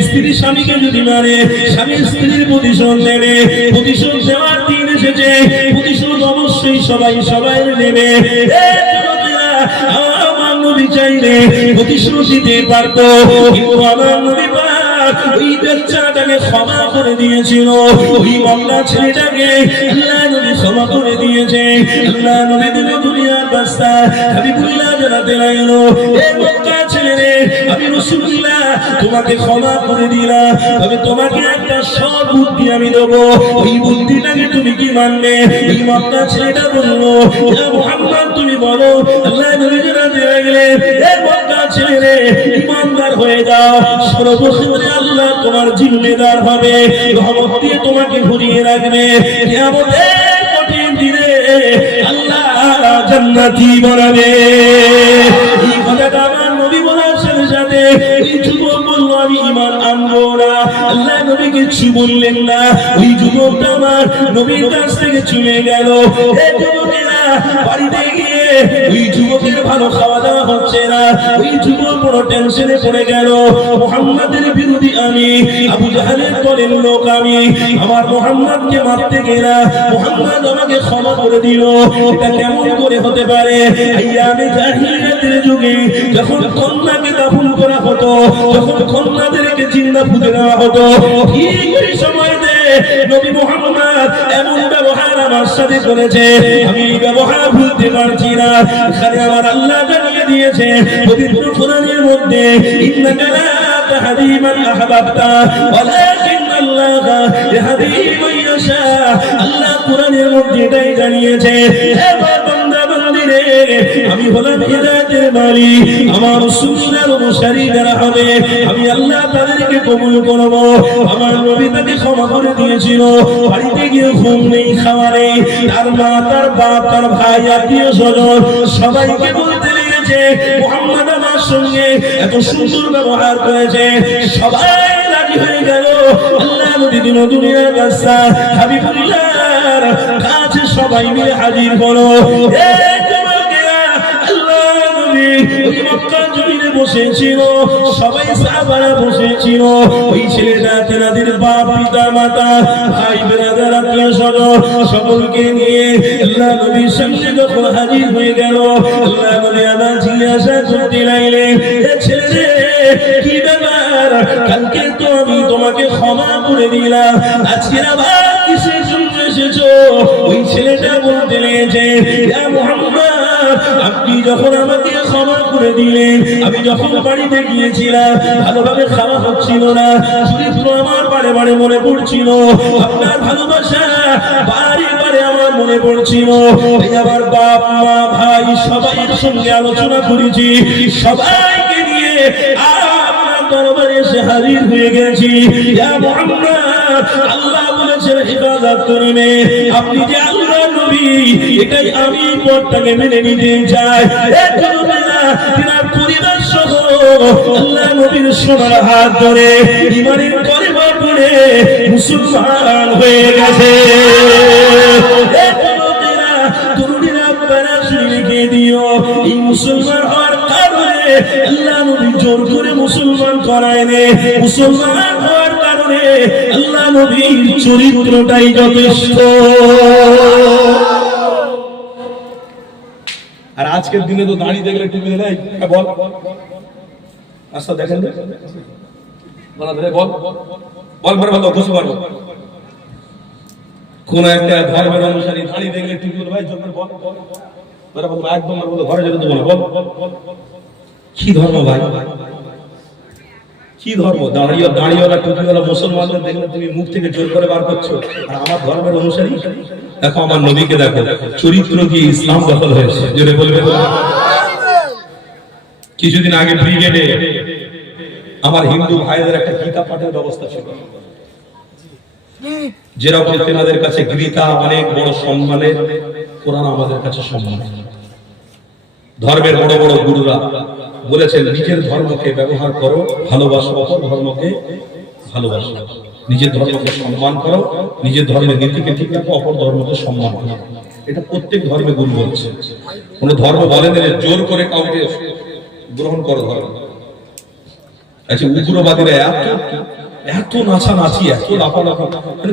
স্ত্রী স্বামীকে যদি মারে স্বামী স্ত্রীর প্রতিশোধ নেবে। প্রতিশোধ দেওয়ার দিন এসেছে, প্রতিশোধ অবশ্যই সবাই সবাই নেবে। আমার নবী চাইলে প্রতিশোধ দিতে পারতো, কিন্তু আমার নবী ওই বাচ্চাটাকে ক্ষমা করে দিয়েছিল, ওই মক্কা ছেলেটাকে আল্লাহ নবী ক্ষমা করে দিয়েছে। আল্লাহ নবী দিল দুনিয়ার রাস্তা হাবিবুল্লাহ জানাতে লাগলো, এই মক্কা ছেলে আমি রাসূলুল্লাহ তোমাকে ক্ষমা করে দিলাম, তবে তোমাকে একটা সৎ বুদ্ধি আমি দেবো, ওই বুদ্ধিটাকে তুমি কি মানবে? এই মক্কা ছেলেটা বললো, ইয়া মুহাম্মদ তুমি বলো। আল্লাহ নবী জানাতে লাগলেন, এই মক্কা ছেলে ঈমানদার হয়ে যাও, সর্বক্ষেত্রে আল্লাহ তোমার জিম্মেদার হবে, রহমত দিয়ে তোমাকে ঘুরিয়ে রাখবে। কিয়ামতের কঠিন দিনে আল্লাহ জান্নাতি বানাবে। এই কথাটা আমার নবী বলার সাথে সাথে এই যুবক বলল আমি ঈমান আনবো না। আল্লাহ নবী কিছু বললেন না, ওই যুবকটা আমার নবীর কাছ থেকে চলে গেল। এই যুবকেরা বাড়িতে গিয়ে ওই যুবকের ভালো খাওয়া দাওয়া হচ্ছে না, ওই যুবক বড় টেনশনে পড়ে গেল। মুহাম্মাদের বিরোধী আমি, আবু জাহেলের দলের লোক আমি, আমার মুহাম্মাদকে মারতে গেলা, মুহাম্মাদ আমাকে ক্ষমা করে দিল, এটা কেমন করে হতে পারে? আইয়ামে জাহিলিয়াতের যুগে যখন কন্যাকে দাফন করা হতো, যখন কন্যাদেরকে জিন্দা পুঁতে দেওয়া হতো, ঠিক ওই সময়তে নবী মুহাম্মদ এমন ব্যবহার আমার সাথে করেছে, আমি এই ব্যবহার ভুলতে পারছি না। এখানে আমার আল্লাহ জানিয়ে দিয়েছে পবিত্র কোরআনের মধ্যে, ইন্নাকা লা তাহদি মান আহবাবতা ওয়ালাকিন আল্লাহ ইয়াহদি মান ইয়াশা। আল্লাহ কোরআনের মধ্যে এটাই জানিয়েছে, হে বান্দা বান্দীরে আমি হলাম হিদায়াতের মালিক, আমার রাসূলের অনুসারী যারা হবে আমি আল্লাহ তাদেরকে কবুল করব। আমার নবী তাকে ক্ষমা করে দিয়েছিল। বাড়িতে গিয়ে ঘুম নেই, খাওয়া নেই, তার মা তার বাপ তার ভাই আত্মীয় স্বজন সবাইকে বলতে লেগেছে মুহাম্মদ আমার সঙ্গে এত সুন্দর ব্যবহার করেছে। সবাই রাজি হয়ে গেল। আল্লাহ নবী দিন দুনিয়ার রাস্তা হাবিবুল্লাহর কাছে সবাই মিলে হাজির হলো। আল্লাহ নবী ওই মক্কা জমিনে বসেছিল, সবাই সাহাবারা বসেছিল। ওই ছেলেটা তেনাদের বাপ পিতা মাতা ভাই ব্রাদার আত্মীয় স্বজন সকলকে নিয়ে আল্লাহ নবীর সামনে যখন হাজির হয়ে গেল, আল্লাহ নবী আবার জিজ্ঞাসা করতে লাগলেন, এ ছেলে কি ব্যাপার? কালকে তো আমি তোমাকে ক্ষমা করে দিলাম, আজকে আবার কিসের জন্য এসেছো? ওই ছেলেটা বলতে লেগেছে, ইয়া মুহাম্মদ, আপনি যখন আমাকে ক্ষমা করে দিলেন, আমি যখন বাড়িতে গিয়েছিলাম ভালোভাবে খাওয়া হচ্ছিল না, চরিত্র আমার বারে বারে মনে পড়ছিল, আপনার ভালোবাসা বারে বারে আমার মনে পড়ছিল। আমার বাপ মা ভাই সবাইয়ের সঙ্গে আলোচনা করেছি, সবাইকে নিয়ে আপনার দরবারে এসে হাজির হয়ে গেছি। ইয়া মুহাম্মদ, আল্লাহ বলেছেন ইবাদত করবে, আপনি যে আল্লাহ নবী এটাই আমি পথটাকে মেনে নিতে চাই। তিনার পরিবার সহ আল্লাহ নবীর সোনার হাত ধরে ইমানের কলেমা পড়ে মুসলমান হয়ে গেছে। তরুণীরা আপনারা শুনে দিও, এই মুসলমান হওয়ার কারণে আল্লাহ নবী জোর করে মুসলমান করায়নি, মুসলমান হওয়ার কারণে আল্লাহ নবীর চরিত্রটাই যথেষ্ট। আর আজকের দিনে তো দাঁড়িয়ে দেখলে টুপি দেয়, বল আচ্ছা দেখেন বল বল ভালো খুশি পারবো। কোন একটা ধর্মের অনুসারী দাঁড়িয়ে দেখলে টুপি ভাই বল একদম ঘরে যেতে দেবো না, বল কি ধর্ম ভাই, কি ধর্ম? দাঁড়িয়েওয়ালা টুপিওয়ালা মুসলমানদের দেখলে তুমি মুখ থেকে জোর করে বার করছো, আর আমার ধর্মের অনুসারী দেখো, আমার নবীকে দেখো, চরিত্র দিয়ে ইসলাম দখল হয়েছে। জোরে বলবে। কিছুদিন আগে ব্রিগেডে আমার হিন্দু ভাইদের একটা গীতা পাঠের ব্যবস্থা ছিল, যেরকম তেনাদের কাছে গীতা অনেক বড় সম্মানের, কোরআন আমাদের কাছে সম্মান। ধর্মের বড় বড় গুরুরা বলেছেন, নিজের ধর্মকে ব্যবহার করো, ভালোবাসো, অপর ধর্মকে ভালোবাসো, নিজের ধর্মকে সম্মান করো, নিজের ধর্মের নীতিকে ঠিক রাখো, অপর ধর্মকে সম্মান করো। এটা প্রত্যেক ধর্মে গুরু বলছে। কোন ধর্ম বলেন যে জোর করে কাউকে গ্রহণ করো ধর্ম। আচ্ছা, উগ্রবাদীরা এত নাচানাচি, এত লাফালাফি,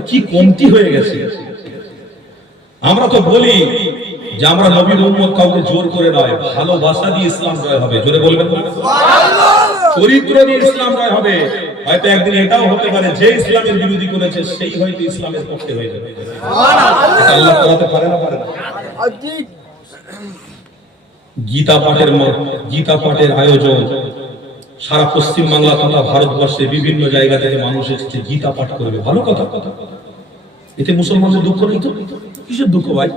কি কমতি হয়ে গেছে। আমরা তো বলি যে আমরা নবীর উম্মত, কাউকে জোর করে নয়, ভালোবাসা দিয়ে ইসলাম জয় হবে। জোরে বলবেন না? চরিত্র দিয়ে ইসলাম জয় হবে। হয়তো একদিন এটাও হতে পারে যে ইসলামের বিরোধী করেছে সেই হয়তো ইসলামের পক্ষে হয়ে যাবে। আল্লাহ করাতে পারে না, পারে না। গীতা পাঠের আয়োজন সারা পশ্চিম বাংলা তথা ভারতবর্ষে বিভিন্ন জায়গা থেকে মানুষ এসেছে গীতা পাঠ করবে, ভালো কথা। এতে মুসলমানদের দুঃখ নেই তো? কিসের দুঃখ ভাই?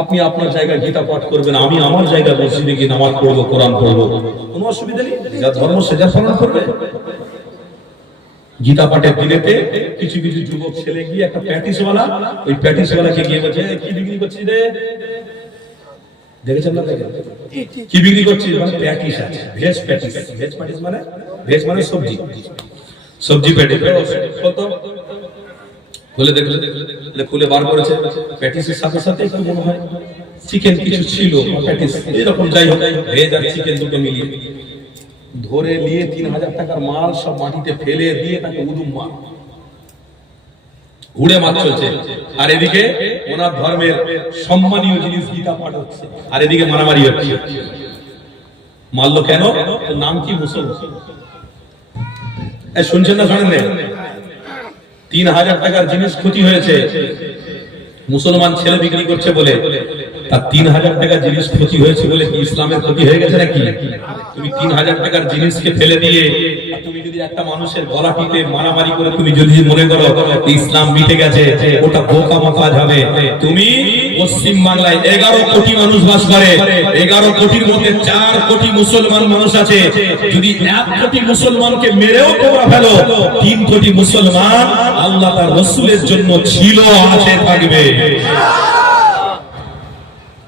আপনি আপনার জায়গায় গীতা পাঠ করবেন, আমি আমার জায়গায় মসজিদে গিয়ে নামাজ পড়বো, কোরআন পড়বো, কোনো অসুবিধা নেই। যা ধর্ম সে যা পালন করবে। গীতা পাঠের দিনেতে কিছু কিছু যুবক ছেলে গিয়ে একটা প্যাটিসওয়ালা, ওই প্যাটিসওয়ালাকে গিয়ে বলছে, কি বিক্রি করছিস রে? দেখেছেন না? কি বিক্রি করছিস? মানে প্যাটিস আছে, ভেজ প্যাটিস। ভেজ প্যাটিস মানে ভেজ মানে সবজি প্যাটিস। খুলে দেখলে, খুলে বার করেছে, প্যাটিসের সাথে সাথে একটু মনে হয় চিকেন কিছু ছিল, প্যাটিস এরকম, যাই হোক ভেজ আর চিকেন দুটো মিলিয়ে ধরে নিয়ে 3000 টাকার মাল সব মাটিতে ফেলে দিয়ে তাকে উদুম মার, উড়ে মার চলছে। আর এদিকে ওনার ধর্মের সম্মানীয় জিনিস গীতা পাঠ হচ্ছে, আর এদিকে মারামারি হচ্ছে। মারলো কেন? নাম কি? মুসলমান। শুনছেন না? শোনেন না? 3000 টাকার জিনিস ক্ষতি হয়েছে, মুসলমান ছেলে বিক্রি করছে বলে। তার 3000 টাকার জিনিস ক্ষতি হয়েছে বলে কি ইসলামের ক্ষতি হয়ে গেছে নাকি? তুমি 3000 টাকার জিনিসকে ফেলে দিয়ে তুমি যদি একটা মানুষের গলা টিপে মারামারি করে তুমি যদি মনে করো ইসলাম মিটে গেছে, ওটা বোকামো কাজ হবে। তুমি পশ্চিম বাংলায় 11 কোটি মানুষ বাস করে, 11 কোটির মধ্যে 4 কোটি মুসলমান মানুষ আছে। যদি 1 কোটি মুসলমানকে মেরেও তোমরা ফেলো, 3 কোটি মুসলমান আল্লাহ তার রাসূলের জন্য ছিল, আছে, থাকবে।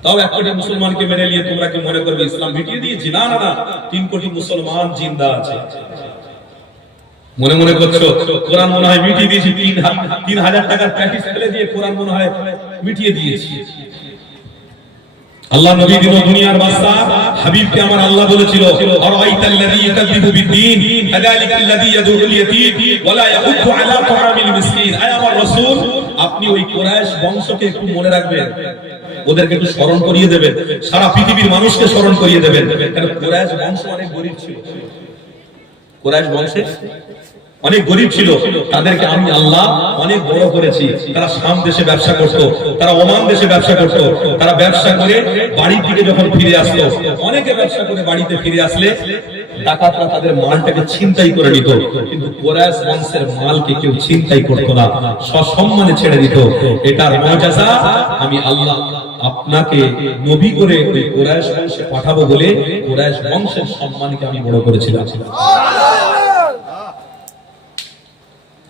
তাও 1 কোটি মুসলমানকে মেরে নিয়ে তোমরা কি মনে করবে ইসলাম মিটিয়ে দিয়েছি? না না না, 3 কোটি মুসলমান জিন্দা আছে। মনে মনে করছো কোরআন মনে হয় মিটিয়ে দিয়েছি, 3000 টাকার প্যাকেজ ফেলে দিয়ে কোরআন মনে হয় মিটিয়ে দিয়েছি। আল্লাহ নবী দিন দুনিয়ার বাদশা হাবিবকে আমার আল্লাহ বলেছিল আরাইতাল্লাযী ইয়াকাযযিবু বিদ্দীন ফাযালিকাল্লাযী ইয়াদুল ইয়াতীম ওয়া লা ইয়াহুদ্দু আলা তাআমিল মিসকিন। আয় আমার রাসূল, আপনি ওই কুরাইশ বংশকে একটু মনে রাখবেন, ওদেরকে একটু স্মরণ করিয়ে দেবেন, সারা পৃথিবীর মানুষকে স্মরণ করিয়ে দেবেন। কারণ কুরাইশ বংশ অনেক গরীব ছিল, কুরাইশ বংশে অনেক গরীব ছিল, তাদেরকে আমি আল্লাহ অনেক বড় করেছি। তারা শাম দেশে ব্যবসা করত, তারা ওমান দেশে ব্যবসা করত, তারা ব্যবসা করে বাড়ির দিকে যখন ফিরে আসতো, অনেকে ব্যবসা করে বাড়িতে ফিরে আসলে ডাকাতরা তাদের মালটাকে ছিনতাই করে নিত, কিন্তু কুরাইশ বংশের মালকে কেউ ছিনতাই করতো না, সসম্মানে ছেড়ে দিত। এটার মুআজিজা আমি আল্লাহ আপনাকে নবী করে ওই কুরাইশ বংশে পাঠাবো বলে কুরাইশ বংশের সম্মানকে আমি বড় করেছিলাম।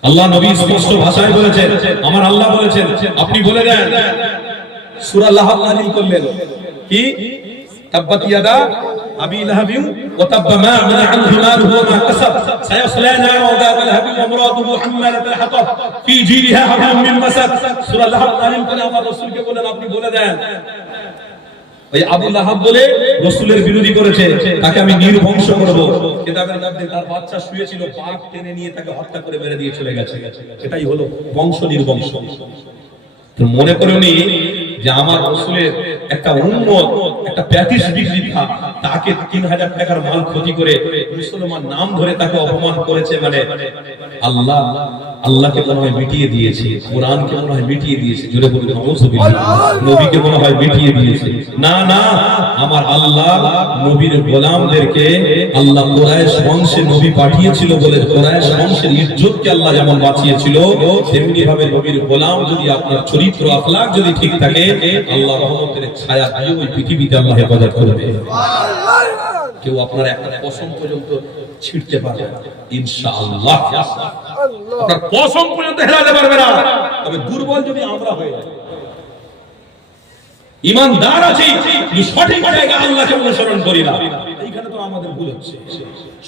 আল্লাহ নবী স্পষ্ট ভাষায় বলেছেন, আমার আল্লাহ বলেছেন আপনি বলে দেন। সূরা লাহব নাযিল করলেন কি তাব্বাত ইয়াদা আবি লাহাবিন ওয়া তাব্বা মা আনা আনহু নারুহু ওয়া মা কাসাব সায়াসলা নারা ওয়া দাবা লাহাবিন ওয়া মুরাদুহু হাম্মালাতুল হাতাব ফি জিরিহা হাবলুম মিন মাসাদ। সূরা লাহব নাযিল করে আমার রাসূলকে বলেন আপনি বলে দেন ওই আবু লাহাব বলে রাসূলের বিরোধী করেছে, তাকে আমি নির্বংশ করব। কিতাবের মধ্যে তার বাচ্চা শুয়েছিল, বাঘ টেনে নিয়ে তাকে হত্যা করে মেরে দিয়ে চলে গেছে। এটাই হলো বংশ নির্বংশ। তো মনে করুনি যে আমার রাসূলের একটা উম্মত একটা 35 বিঘা তাকে 3000 টাকার মাল ক্ষতি করে মুসলমান নাম ধরে তাকে অপমান করেছে, মানে আল্লাহকে মনে হয় মিটিয়ে দিয়েছে, কোরআনকে মনে হয় মিটিয়ে দিয়েছে। জোরে বলুন আউযুবিল্লাহ। নবীকে মনে হয় মিটিয়ে দিয়েছে। না না, আমার আল্লাহ নবীর গোলামদেরকে আল্লাহ কুরাইশ বংশে নবী পাঠিয়েছিল বলে কুরাইশ বংশের ইজ্জতকে আল্লাহ যেমন বাঁচিয়েছিল, তেমনি ভাবে নবীর গোলাম যদি আপনার চরিত্র আখলাক যদি ঠিক থাকে, আল্লাহ রহমতের ছায়া দিয়ে ওই পৃথিবীতে আল্লাহ হেফাজত করবে। কেউ আপনার একটা পশম পর্যন্ত ছিঁড়তে পারবে না ইনশাআল্লাহ। আপনার পশম পর্যন্ত হেরাতে পারবে না। তবে দুর্বল যদি আমরা হয়ে যাই, ঈমানদার আছি কিন্তু সঠিক জায়গায় আল্লাহকে অনুসরণ করি না, এইখানে তো আমাদের ভুল হচ্ছে।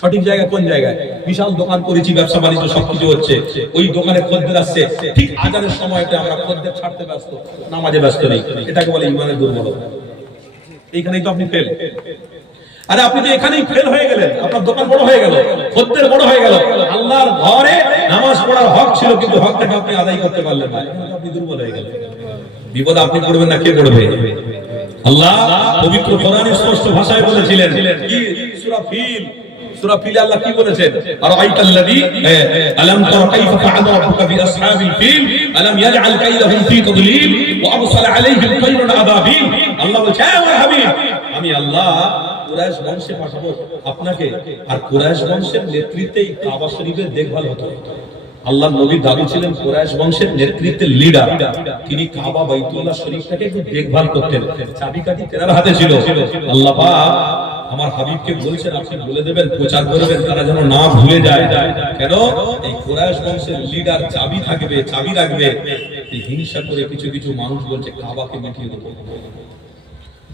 সঠিক জায়গা কোন জায়গায়? বিশাল দোকান করেছি, ব্যবসা বাণিজ্য সবকিছু হচ্ছে, ওই দোকানে খদ্দের আসছে, ঠিক আজানের সময়তে আমরা খদ্দের ছাড়তে ব্যস্ত, নামাজে ব্যস্ত নেই, এটাকে বলে ঈমানের দুর্বলতা। এইখানেই তো আপনি ফেল। আরে আপনি তো এখানেই ফেল হয়ে গেলেন, আপনার দোকান বড় হয়ে গেল, খদ্দের বড় হয়ে গেল, আল্লাহর ঘরে নামাজ পড়ার হক ছিল কিন্তু হকটাকে আপনি আদায় করতে পারলেন না, আপনি দুর্বল হয়ে গেলেন। বিপদ আপনি পড়বেন না, কে পড়বে? আল্লাহ পবিত্র কোরআনে স্পষ্ট ভাষায় বলেছিলেন কি সূরা ফিল, সূরা ফিলে আল্লাহ কি বলেছেন? আরাইতাল্লাযী আলাম তারা কাইফা ফাআলা রাব্বুকা বিআসহাবিল ফিল আলাম ইয়াজআল কাইদাহুম ফি তাদলিল ওয়া আরসালা আলাইহিম তায়রান আবাবিল। আল্লাহ বলছে আমার হাবিব আমি আল্লাহ কুরাইশ বংশে পাঠাবো আপনাকে, আর কুরাইশ বংশের নেতৃত্বেই কাবা শরীফের দেখভাল হতো। আল্লাহ নবী দাবি ছিলেন কুরাইশ বংশের নেতৃত্বের লিডার, তিনি কাবা বাইতুল্লাহ শরীফটাকে একটু দেখভাল করতেন, চাবিকাঠি তেনার হাতে ছিল। আল্লাহ পাক আমার হাবিবকে বলছেন আপনি বলে দেবেন, প্রচার করবেন, তারা যেন না ভুলে যায়। কেন? এই কুরাইশ বংশের লিডার চাবি থাকবে, চাবি রাখবে। এই হিংসা করে কিছু কিছু মানুষ বলছে কাবাকে মিটিয়ে দেবো,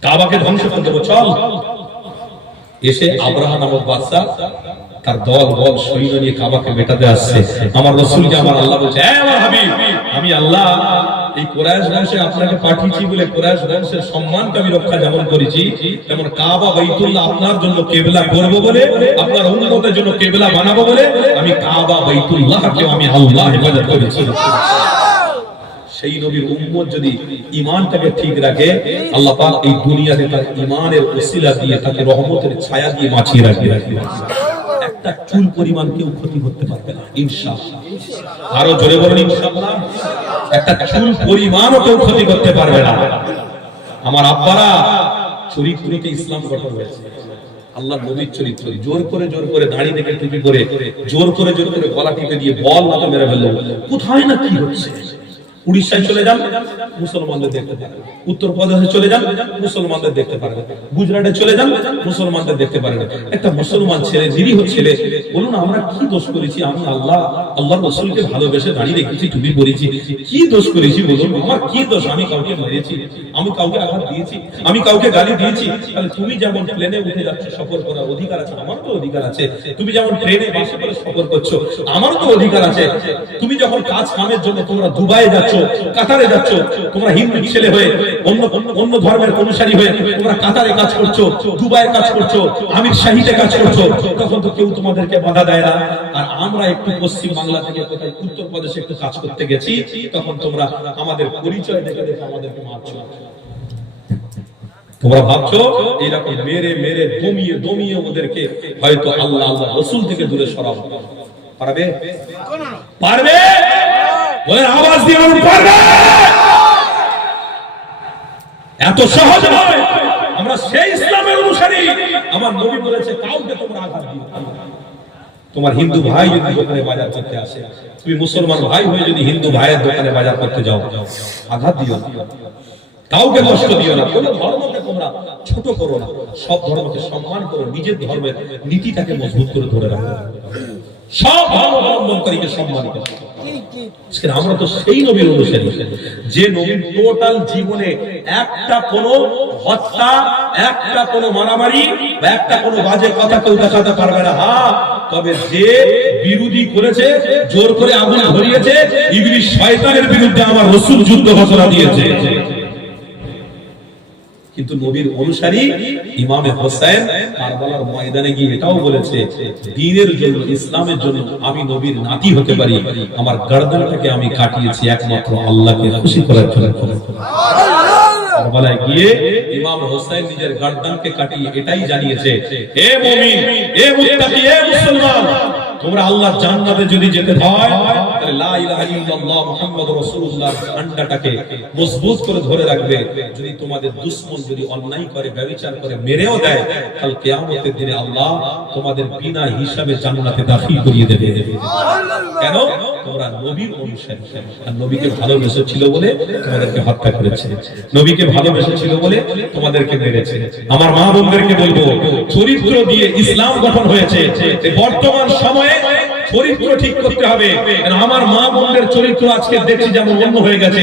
কাবাকে ধ্বংস করে দেবো, চল। এসে আব্রাহা নামক বাদশা তার দল বল সৈন্য নিয়ে কাবাকে মেটাতে আসছে। আমার রাসূলকে আমার আল্লাহ বলছে আমার হাবিব আমি আল্লাহ এই কুরাইশ বংশে আপনাকে পাঠিয়েছি বলে কুরাইশ বংশের সম্মানকে আমি রক্ষা যেমন করেছি, তেমন কাবা বাইতুল্লাহ আপনার জন্য কিবলা করব বলে, আপনার উম্মতের জন্য কিবলা বানাবো বলে আমি কাবা বাইতুল্লাহকে আমি আল্লাহ হেফাজত করেছি। সেই নবীর উম্মত যদি ঈমানটাকে ঠিক রাখে, আল্লাহ পাক এই দুনিয়াতে তার ঈমানের ওসিলা দিয়ে তাকে রহমতের ছায়া দিয়ে বাঁচিয়ে রাখবে। একটা চুল পরিমাণ কেউ ক্ষতি করতে পারবে না ইনশাআল্লাহ। আরো জোরে বলুন ইনশাআল্লাহ। একটা চুল পরিমাণও কেউ ক্ষতি করতে পারবে না। আমার আব্বারা চরিত্রকে ইসলাম গঠন হয়েছে, আল্লাহ নবীর চরিত্র। জোর করে দাড়ি থেকে টুপি করে জোর করে গলা টিপে দিয়ে বল মাথা মেরে ফেললো। কোথায় না কি হচ্ছে? উড়িষ্যায় চলে যান, মুসলমানদের দেখতে পারেন। উত্তরপ্রদেশে চলে যান, মুসলমানদের দেখতে পারেন। গুজরাটে চলে যান, মুসলমানদের দেখতে পারেন। একটা মুসলমান ছেলে, নিরীহ ছেলে, বলুন আমরা কি দোষ করেছি? আমি আল্লাহর রাসূলকে ভালোবেসে দাঁড়িয়ে রেখেছি, টুপি পরেছি, কি দোষ করেছি বলুন? আমার কি দোষ? আমি কাউকে মেরেছি? আমি কাউকে আঘাত দিয়েছি? আমি কাউকে গালি দিয়েছি? তাহলে তুমি যেমন প্লেনে উঠে যাচ্ছ, সফর করার অধিকার আছে, আমার তো অধিকার আছে। তুমি যেমন ট্রেনে বাসে করে সফর করছো, আমারও তো অধিকার আছে। তুমি যখন কাজ কামের জন্য তোমরা দুবাইয়ে যাচ্ছ, কাতারে যাচ্ছ, তোমরা হিন্দু ছেলে হয়ে অন্য অন্য ধর্মের অনুসারী হয়ে তোমরা কাতারে কাজ করছো, দুবাইয়ে কাজ করছো, আমির শাহিতে কাজ করছো, তখন তো কেউ তোমাদেরকে বাধা দেয় না। আর আমরা একটু পশ্চিম বাংলা থেকে কোথায় উত্তরপ্রদেশে একটু কাজ করতে গেছি, তখন তোমরা আমাদের পরিচয় দেখে দেখে আমাদেরকে মারছো। তোমরা ভাবছো এইরকম মেরে মেরে দমিয়ে দমিয়ে ওদেরকে হয়তো আল্লাহ আল্লাহ রসুল থেকে দূরে সরাবো। পারবে? পারবে? ওদের আওয়াজ দিয়ে পারবে? এত সহজ নয়। আমরা সেই ইসলামের অনুসারী। আমার নবী বলেছে কাউকে তোমরা আঘাত দিও না। তোমার হিন্দু ভাই যদি দোকানে বাজার করতে আসে, তুমি মুসলমান ভাই হয়ে যদি হিন্দু ভাইয়ের দোকানে বাজার করতে যাও, আঘাত দিও না, কাউকে কষ্ট দিও না, কোন ধর্মকে তোমরা ছোট করো না, সব ধর্মকে সম্মান করো, নিজের ধর্মের নীতিটাকে মজবুত করে ধরে রাখো, সব ধর্মাবলম্বনকারীকে সম্মান করো। আমরা তো সেই নবীর অনুসারী যে নবীর টোটাল জীবনে একটা কোনো হত্যা, একটা কোনো মারামারি বা একটা কোনো বাজে কথা কেউ দেখাতে পারবে না। হ্যাঁ, তবে যে বিরোধী করেছে, জোর করে আগুন ধরিয়েছে, ইবলিস শয়তানের বিরুদ্ধে আমার রাসূল যুদ্ধ ঘোষণা দিয়েছে। কিন্তু নবীর অনুসারী ইমামে হোসেন কারবালার ময়দানে গিয়ে এটাও বলেছে, দ্বীনের জন্য, ইসলামের জন্য আমি নবীর নাতি হতে পারি, আমার গর্দনটাকে আমি কাটিয়েছি একমাত্র আল্লাহকে খুশি করার জন্য। কারবালায় গিয়ে ইমাম হোসেন নিজের গর্দনকে কাটিয়ে এটাই জানিয়েছে, হে মুমিন, হে মুত্তাকি, হে মুসলমান, তোমরা আল্লাহর জান্নাতে যদি যেতে হয় তাহলে লা ইলাহা ইল্লাল্লাহ মুহাম্মাদুর রাসূলুল্লাহ ঝান্ডাটাকে মজবুত করে ধরে রাখবে। যদি তোমাদের দুশমন যদি অন্যায় করে, ব্যভিচার করে, মেরেও দেয়, কাল কিয়ামতের দিনে আল্লাহ তোমাদের বিনা হিসাবে জান্নাতে দাখিল করিয়ে দেবে। কেন? তোমরা নবীর অনুসারী, আর নবীকে ভালোবেসেছিল বলে তোমাদেরকে হত্যা করেছে, নবীকে ভালোবেসেছিল বলে তোমাদেরকে মেরেছে। আমার মা বোনদেরকে বলবো, চরিত্র দিয়ে ইসলাম গঠন হয়েছে। বর্তমান সময়ে চরিত্র ঠিক করতে হবে। আমার মা বোনদের চরিত্র আজকে দেখছি যেমন অন্য হয়ে গেছে,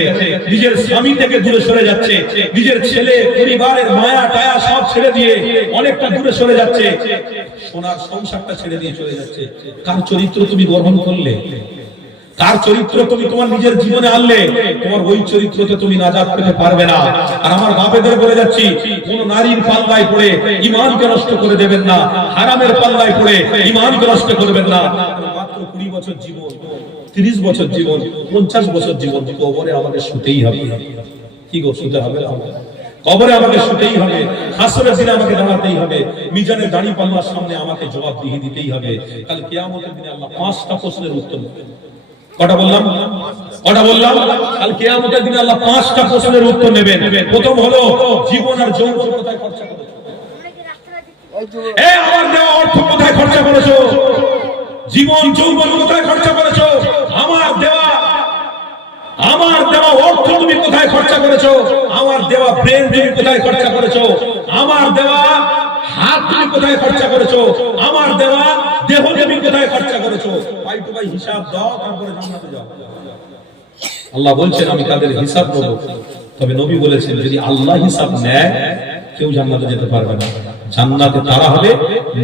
নিজের স্বামী থেকে দূরে সরে যাচ্ছে, নিজের ছেলে পরিবারের মায়া টায়া সব ছেড়ে দিয়ে অনেকটা দূরে সরে যাচ্ছে, সোনার সংসারটা ছেড়ে দিয়ে চলে যাচ্ছে। কার চরিত্র তুমি গ্রহণ করলে? কার চরিত্র তুমি তোমার নিজের জীবনে আনলে? তোমার ওই চরিত্রতে তুমি নাজাত পেতে পারবে না। আর আমার বাপেদের বলে যাচ্ছি, কোন নারীর পাল্লায় পড়ে ঈমানকে নষ্ট করে দেবেন না, হারামের পাল্লায় পড়ে ঈমানকে নষ্ট করবেন না। মাত্র 20 বছর জীবন, 30 বছর জীবন, 50 বছর জীবন, কবরে আমাকে শুতেই হবে। কি গো, শুতে হবে? কবরে আমাকে শুতেই হবে, হাসরের দিনে আমাকে দাঁড়াতেই হবে, মিজানের দাড়ি পাল্লার সামনে আমাকে জবাবদিহি দিতেই হবে। কাল কিয়ামতের দিনে আল্লাহ 5টা প্রশ্নের উত্তর দেবে। কটা বললাম? কটা বললাম? কাল কিয়ামতের দিনে আল্লাহ 5টা প্রশ্নের উত্তর নেবেন। প্রথম হলো, জীবন আর যৌবন কোথায় খরচা করেছো? আমার দেওয়া অর্থ কোথায় খরচা করেছো? জীবন যৌবন কোথায় খরচা করেছো? আমার দেওয়া অর্থ তুমি কোথায় খরচা করেছো? আমার দেওয়া ব্রেন তুমি কোথায় খরচা করেছো? আমার দেওয়া হাত তুমি কোথায় খরচা করেছো? আমার দেওয়া দেহ তুমি কোথায় খরচা করেছো? পাই টু পাই হিসাব দাও, তারপরে জান্নাতে যাও। আল্লাহ বলছেন আমি তাদের হিসাব নেব। তবে নবী বলেছেন যদি আল্লাহ হিসাব নেয় কেউ জান্নাতে যেতে পারবে না। জান্নাতে তারা হবে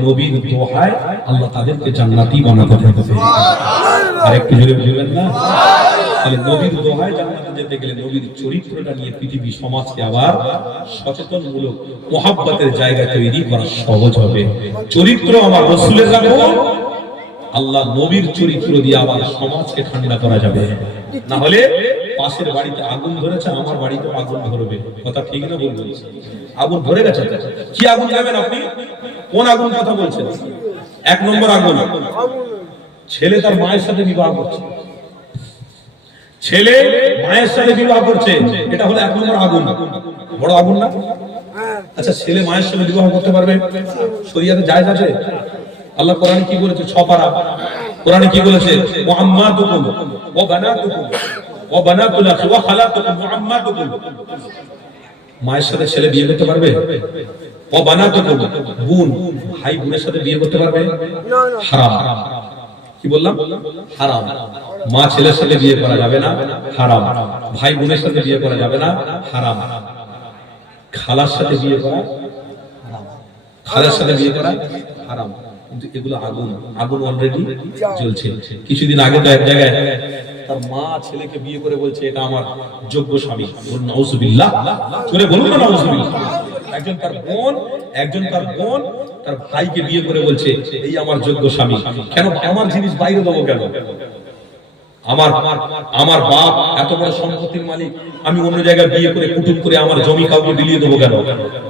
নবীর দোহায় আল্লাহ তাদেরকে জান্নাতি বানাতে থাকবে। আর একটু জোরে বলবেন না? তাহলে নবীর দোহায় জান্নাতে যেতে গেলে নবীর চরিত্রটা নিয়ে পৃথিবী সমাজকে আবার সচেতনমূলক মহব্বতের জায়গা তৈরি করা সহজ হবে। চরিত্র আমার রাসূলের রাখবো, আল্লাহ নবীর চরিত্র দিয়ে আবার সমাজকে ঠান্ডা করা যাবে। না হলে পাশের বাড়িতে আগুন ধরেছে, আমার বাড়িতে আগুন ধরবে। কথা ঠিক না ভুল বলছি? আগুন ধরে গেছে, কি আগুন নেবেন আপনি? কোন আগুন কথা বলছেন? 1 নম্বর আগুন, ছেলে তার মায়ের সাথে বিবাহ করছে, ছেলে মায়ের সাথে বিবাহ করছে, এটা হলো 1 নম্বর আগুন। বড় আগুন না? আচ্ছা, ছেলে মায়ের সাথে বিবাহ করতে পারবে? শরীয়তে জায়েজ আছে? আল্লাহ কোরআনে কি বলেছে? 6 পারা কোরআনে কি বলেছে? মুহাম্মাদুকুম ওয়া বানাতুকুম ওয়া বানাতুল আখি ওয়া খালাতুকুম মুহাম্মাদুকুম। মায়ের সাথে ছেলে বিয়ে করতে পারবে? ওয়া বানাতুকুম, বোন ভাই বোনের সাথে বিয়ে করতে পারবে? হারাম। কি বললাম? হারাম। মা ছেলের সাথে বিয়ে করা যাবে না, হারাম। ভাই বোনের সাথে বিয়ে করা যাবে না, হারাম। খালার সাথে বিয়ে করা হারাম, খালার সাথে বিয়ে করা হারাম। কিন্তু এগুলো আগুন, আগুন অলরেডি জ্বলছে। কিছুদিন আগে তো এক জায়গায় তার মা ছেলেকে বিয়ে করে বলছে এটা আমার যোগ্য স্বামী। বলুন নাউজুবিল্লাহ, জোরে বলুন না নাউজুবিল্লাহ। একজন তার বোন তার ভাইকে বিয়ে করে বলছে এই আমার যোগ্য স্বামী। কেন আমার জিনিস বাইরে দেবো কেন? আমার বাপ এত বড় সম্পত্তির মালিক, আমি অন্য জায়গায় বিয়ে করে কুটুম করে আমার জমি কাউকে বিলিয়ে দেবো কেন?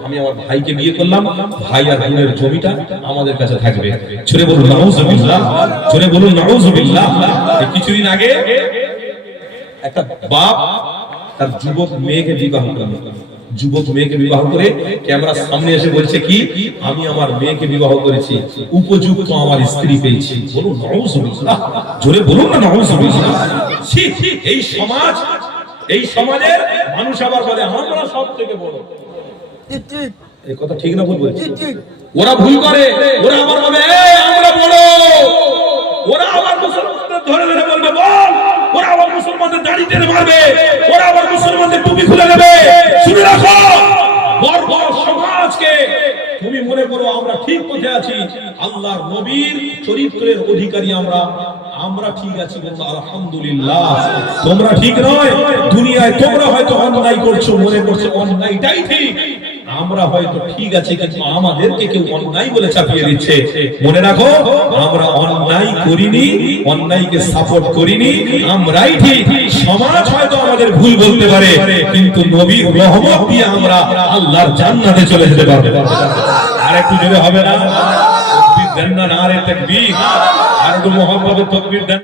আমি আমার ভাইকে বিয়ে করলাম, ভাই আর বোনের জমিটা আমাদের কাছে থাকবে। ছুড়ে বলুন নাউজুবিল্লাহ, ছুড়ে বলুন নাউজুবিল্লাহ। কিছুদিন আগে একটা বাপ তার যুবক মেয়েকে বিবাহ করে ক্যামেরার সামনে এসে বলছে কি, আমি আমার মেয়েকে বিবাহ করেছি, উপযুক্ত আমার স্ত্রী পেয়েছি। বলুন নাউজুবিল্লাহ, জোরে বলুন না নাউজুবিল্লাহ। এই সমাজের মানুষ আবার বলে আমরা সব থেকে বড়। এই কথা ঠিক না ভুল বলছি? ওরা ভুল করে, ওরা আবার বলে আমরা বড়। ওরা আবার মুসলমানদের ধরে বলবে বল, ওরা আবার মুসলমানদের দাড়ি টেনে মারবে, ওরা আবার মুসলমানদের টুপি খুলে নেবে। শুনে রাখো, বর্বর সমাজকে তুমি মনে করো আমরা ঠিক পথে আছি, আল্লাহর নবীর চরিত্রের অধিকারী আমরা ঠিক আছি। বলতো আলহামদুলিল্লাহ। তোমরা ঠিক নয়, দুনিয়ায় তোমরা হয়তো অন্যায় করছো, মনে করছো অন্যায়টাই ঠিক, আমরা হয়তো ঠিক আছি, কিন্তু আমাদেরকে কেউ অন্যায় বলে চাপিয়ে দিচ্ছে। মনে রাখো, আমরা অন্যায় করিনি, অন্যায়কে সাপোর্ট করিনি, আমরাই ঠিক। সমাজ হয়তো আমাদের ভুল বলতে পারে, কিন্তু নবীর রহমত দিয়ে আমরা আল্লাহর জান্নাতে চলে যেতে পারবো। আর একটু জোরে হবে না? তাকবীর দেন না, নারে তাকবীর। আর একটু মুহাব্বতে তাকবীর দেন।